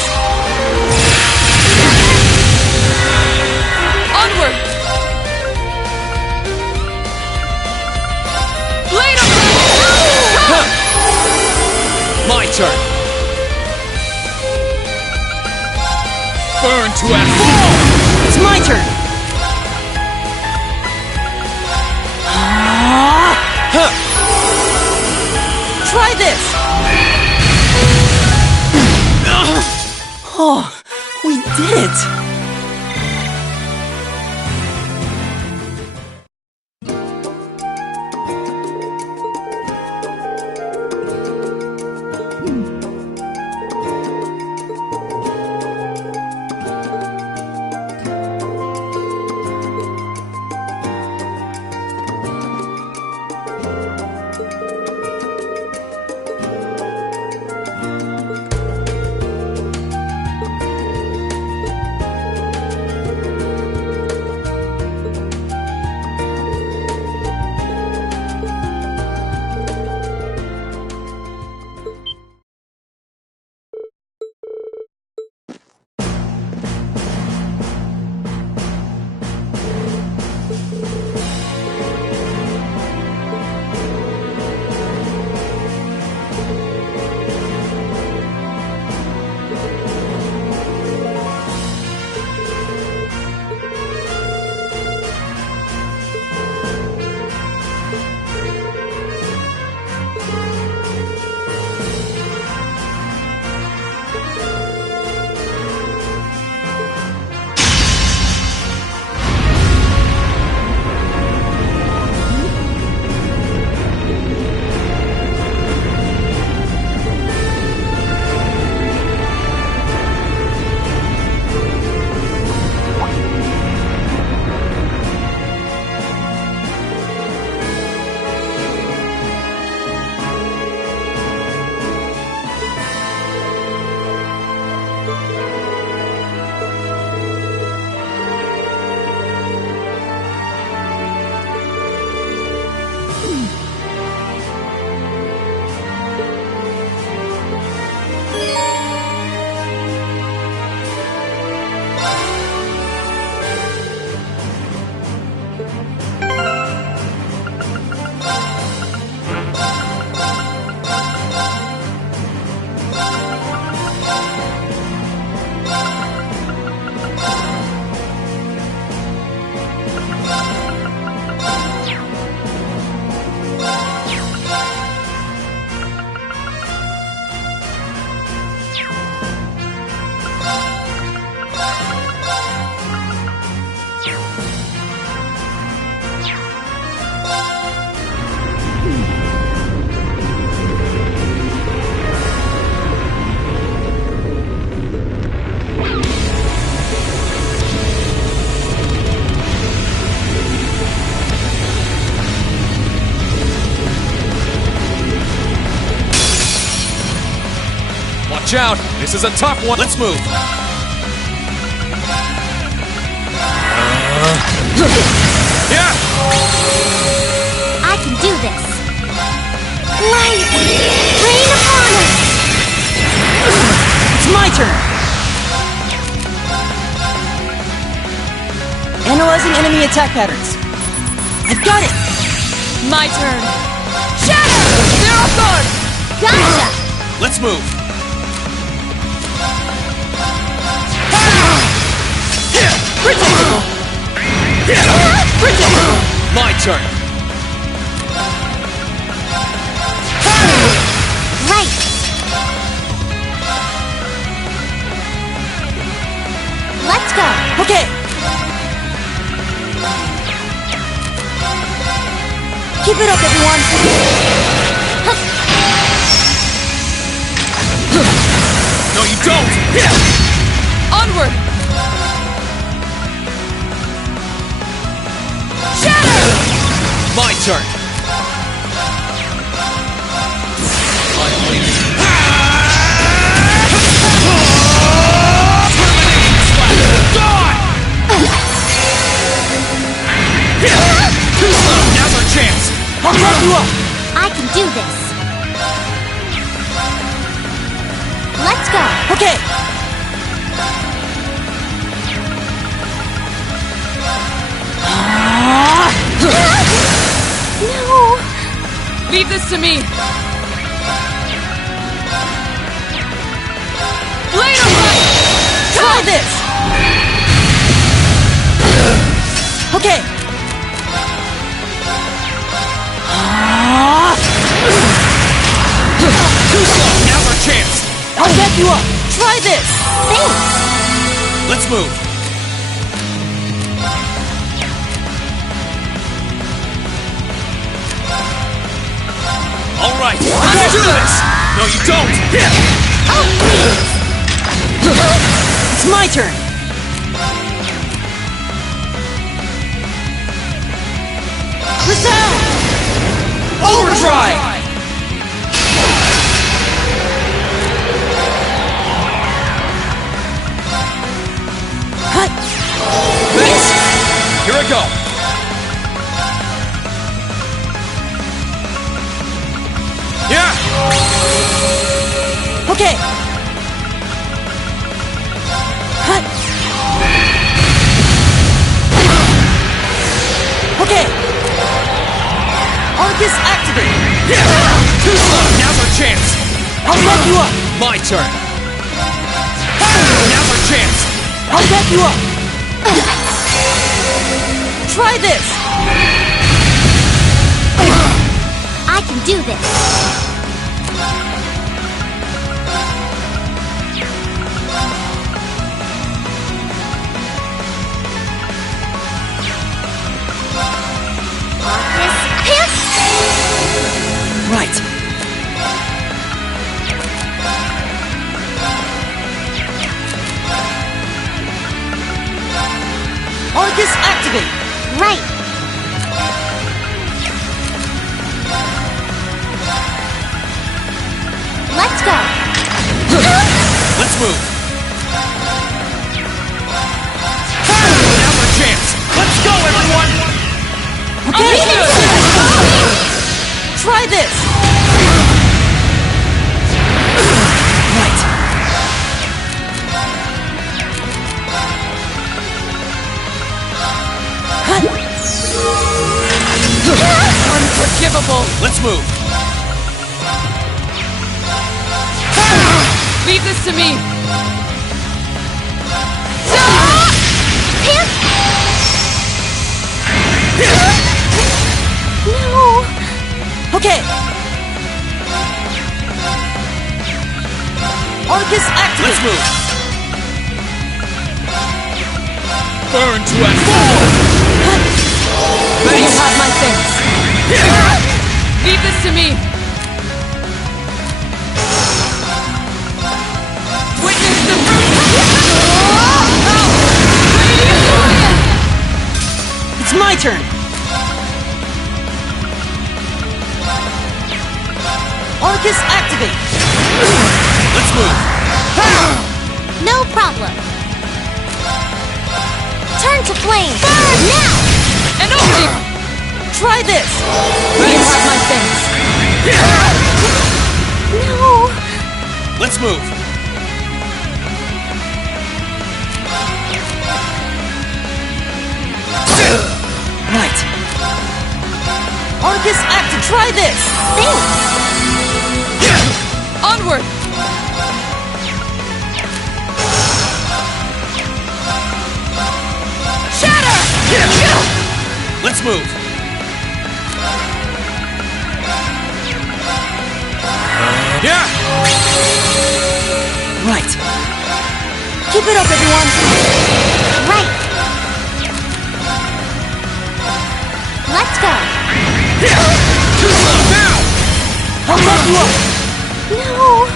Turn to a fall! It's my turn! Try this! Oh, we did it! Watch out! This is a tough one! Let's move! Yeah! I can do this! Light! Rain upon us! It's my turn! Analyzing enemy attack patterns. I've got it! My turn! Shadow! They're off guard! Gotcha! Let's move! Predictable! Predictable! My turn! Right! Let's go! Okay! Keep it up, everyone! No, you don't! Onward! Shadow! My turn! Too slow! Now's our chance! I'll help you up! I can do this! Let's go! Okay! No! Leave this to me! Blade of light! Try this! Too slow! Now's our chance! I'll back you up! Try this! Thanks. Let's move! Alright, let's do this! No, you don't! Oh, please. It's my turn! Resound! Overdrive! Cut! Thanks! Here I go! Yeah! Okay! Cut! Okay! Arcus activate! Too slow! Now's our chance! I'll back you up! My turn! Now's our chance! I'll back you up! Try this! I can do this. Right. Arcus activate! Right. Let's go. Let's move! Now's our chance! Let's go, everyone! Okay! Try this! Right. Unforgivable! Let's move! Leave this to me! No. Okay! Arcus activate! Let's move! Burn to F4! You have my thanks! Leave this to me! Witness the It's my turn! Arcus activate! Let's move! No problem. Turn to flame. Burn now. And only! Try this! You have my thanks! No. Let's move! Right. Arcus active! Try this! Thanks. Onward! Shatter! Let's move! Yeah! Right. Keep it up, everyone! Right. Let's go. Too slow now! I'll back you up! No.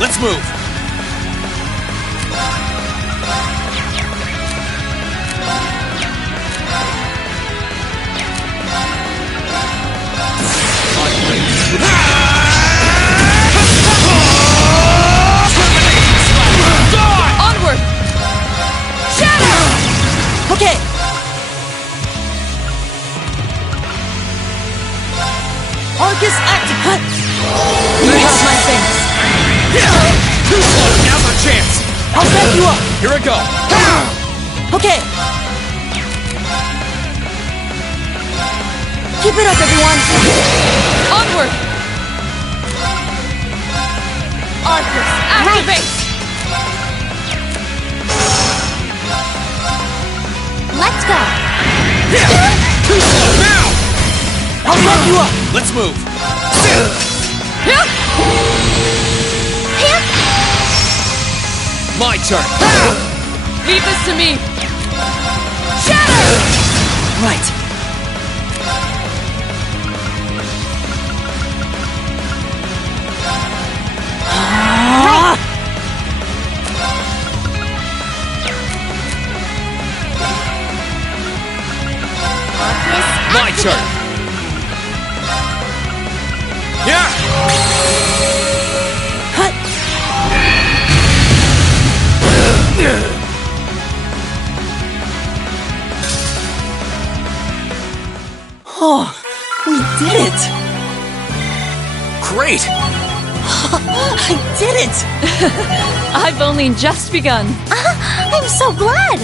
Let's move! Onward! Shatter! Okay! Arcus active! Cut! You have my thanks! Too slow! Now's our chance! I'll back you up! Here I go! Okay! Keep it up, everyone! Onward! Arcus, activate! Let's go. Too slow now! I'll back you up! Let's move! My turn. Leave this to me. Right. My turn. Yeah. Oh, we did it! Great. I did it! I've only just begun. I'm so glad!